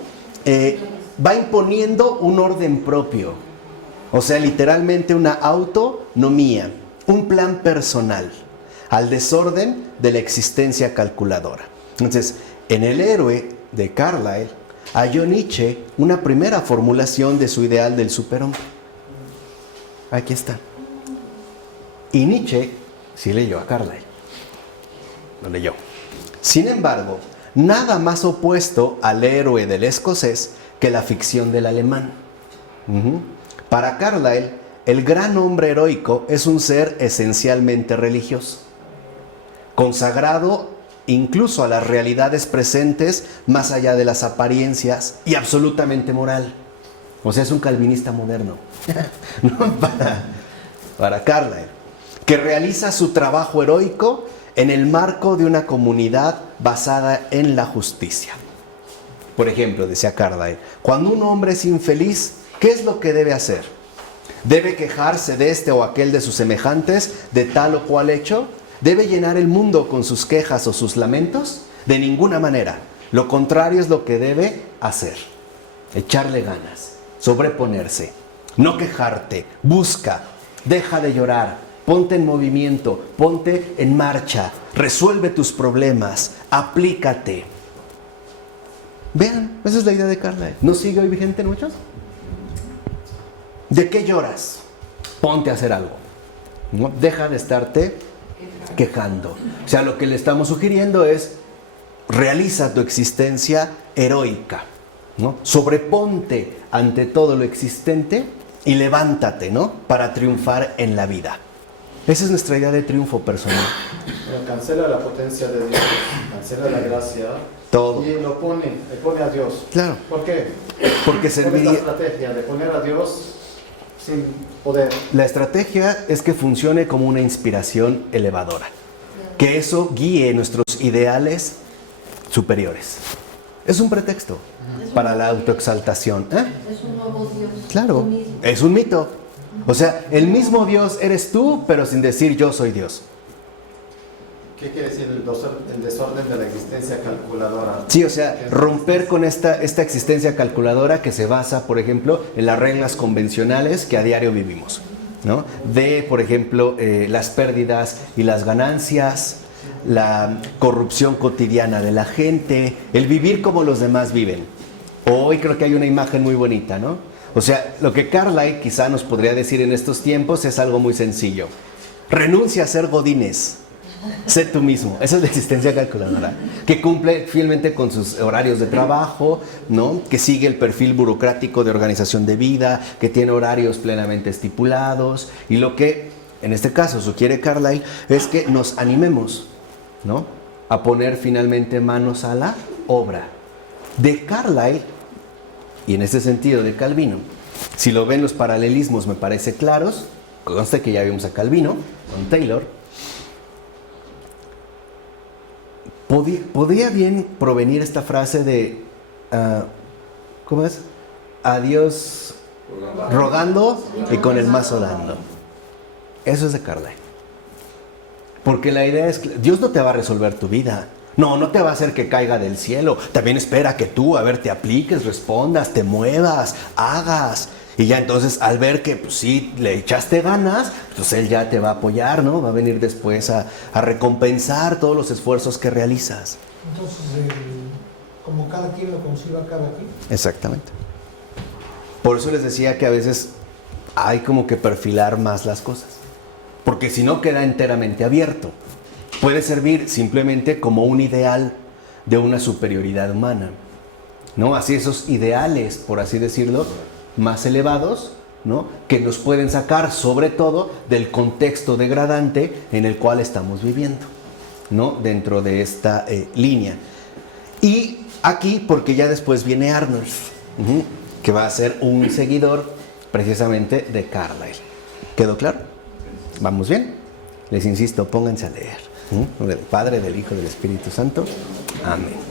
Va imponiendo un orden propio, o sea, literalmente una autonomía, un plan personal, al desorden de la existencia calculadora. Entonces, en el héroe de Carlyle, halló Nietzsche una primera formulación de su ideal del superhombre. Aquí está. Y Nietzsche sí leyó a Carlyle. Lo leyó. Sin embargo, nada más opuesto al héroe del escocés que la ficción del alemán. Para Carlyle, el gran hombre heroico es un ser esencialmente religioso, consagrado incluso a las realidades presentes más allá de las apariencias y absolutamente moral. O sea, es un calvinista moderno. No, para Carlyle, que realiza su trabajo heroico en el marco de una comunidad basada en la justicia. Por ejemplo, decía Carlyle, cuando un hombre es infeliz, ¿qué es lo que debe hacer? ¿Debe quejarse de este o aquel de sus semejantes de tal o cual hecho? ¿Debe llenar el mundo con sus quejas o sus lamentos? De ninguna manera. Lo contrario es lo que debe hacer. Echarle ganas, sobreponerse, no quejarte, busca, deja de llorar, ponte en movimiento, ponte en marcha, resuelve tus problemas, aplícate. Vean, esa es la idea de Carlyle. ¿No sigue hoy vigente en muchos? ¿De qué lloras? Ponte a hacer algo, ¿no? Deja de estarte quejando. O sea, lo que le estamos sugiriendo es: realiza tu existencia heroica, ¿no? Sobreponte ante todo lo existente y levántate, ¿no? Para triunfar en la vida. Esa es nuestra idea de triunfo personal. Cancela la potencia de Dios, cancela la gracia. Todo. Y le pone a Dios. Claro. ¿Por qué? Porque serviría... ¿Cuál es la estrategia de poner a Dios sin poder? La estrategia es que funcione como una inspiración elevadora. Que eso guíe nuestros ideales superiores. Es un pretexto para la autoexaltación. Es un nuevo Dios. Claro, es un mito. O sea, el mismo Dios eres tú, pero sin decir yo soy Dios. ¿Qué quiere decir el desorden de la existencia calculadora? Sí, o sea, romper con esta existencia calculadora que se basa, por ejemplo, en las reglas convencionales que a diario vivimos, ¿no? De, por ejemplo, las pérdidas y las ganancias, la corrupción cotidiana de la gente, el vivir como los demás viven. Hoy creo que hay una imagen muy bonita, ¿no? O sea, lo que Carlyle quizá nos podría decir en estos tiempos es algo muy sencillo. Renuncia a ser godines. Sé tú mismo. Esa es la existencia calculadora. Que cumple fielmente con sus horarios de trabajo, ¿no? Que sigue el perfil burocrático de organización de vida, que tiene horarios plenamente estipulados. Y lo que, en este caso, sugiere Carlyle es que nos animemos, ¿no? A poner finalmente manos a la obra. De Carlyle, y en este sentido de Calvino, si lo ven los paralelismos me parece claros, conste que ya vimos a Calvino con Taylor. ¿Podría bien provenir esta frase de, ¿cómo es? A Dios rogando y con el mazo dando? Eso es de Carlyle. Porque la idea es que Dios no te va a resolver tu vida. No te va a hacer que caiga del cielo. También espera que tú, te apliques, respondas, te muevas, hagas. Y ya entonces, al ver que pues sí, le echaste ganas, pues Él ya te va a apoyar, ¿no? Va a venir después a recompensar todos los esfuerzos que realizas. Entonces, como cada quien lo conciba cada quien. Exactamente. Por eso les decía que a veces hay como que perfilar más las cosas. Porque si no, queda enteramente abierto. Puede servir simplemente como un ideal de una superioridad humana, ¿no? Así esos ideales, por así decirlo, más elevados, ¿no? Que nos pueden sacar sobre todo del contexto degradante en el cual estamos viviendo, ¿no? Dentro de esta línea. Y aquí, porque ya después viene Arnold, que va a ser un seguidor precisamente de Carlyle. ¿Quedó claro? ¿Vamos bien? Les insisto, pónganse a leer. Del Padre, del Hijo, del Espíritu Santo. Amén.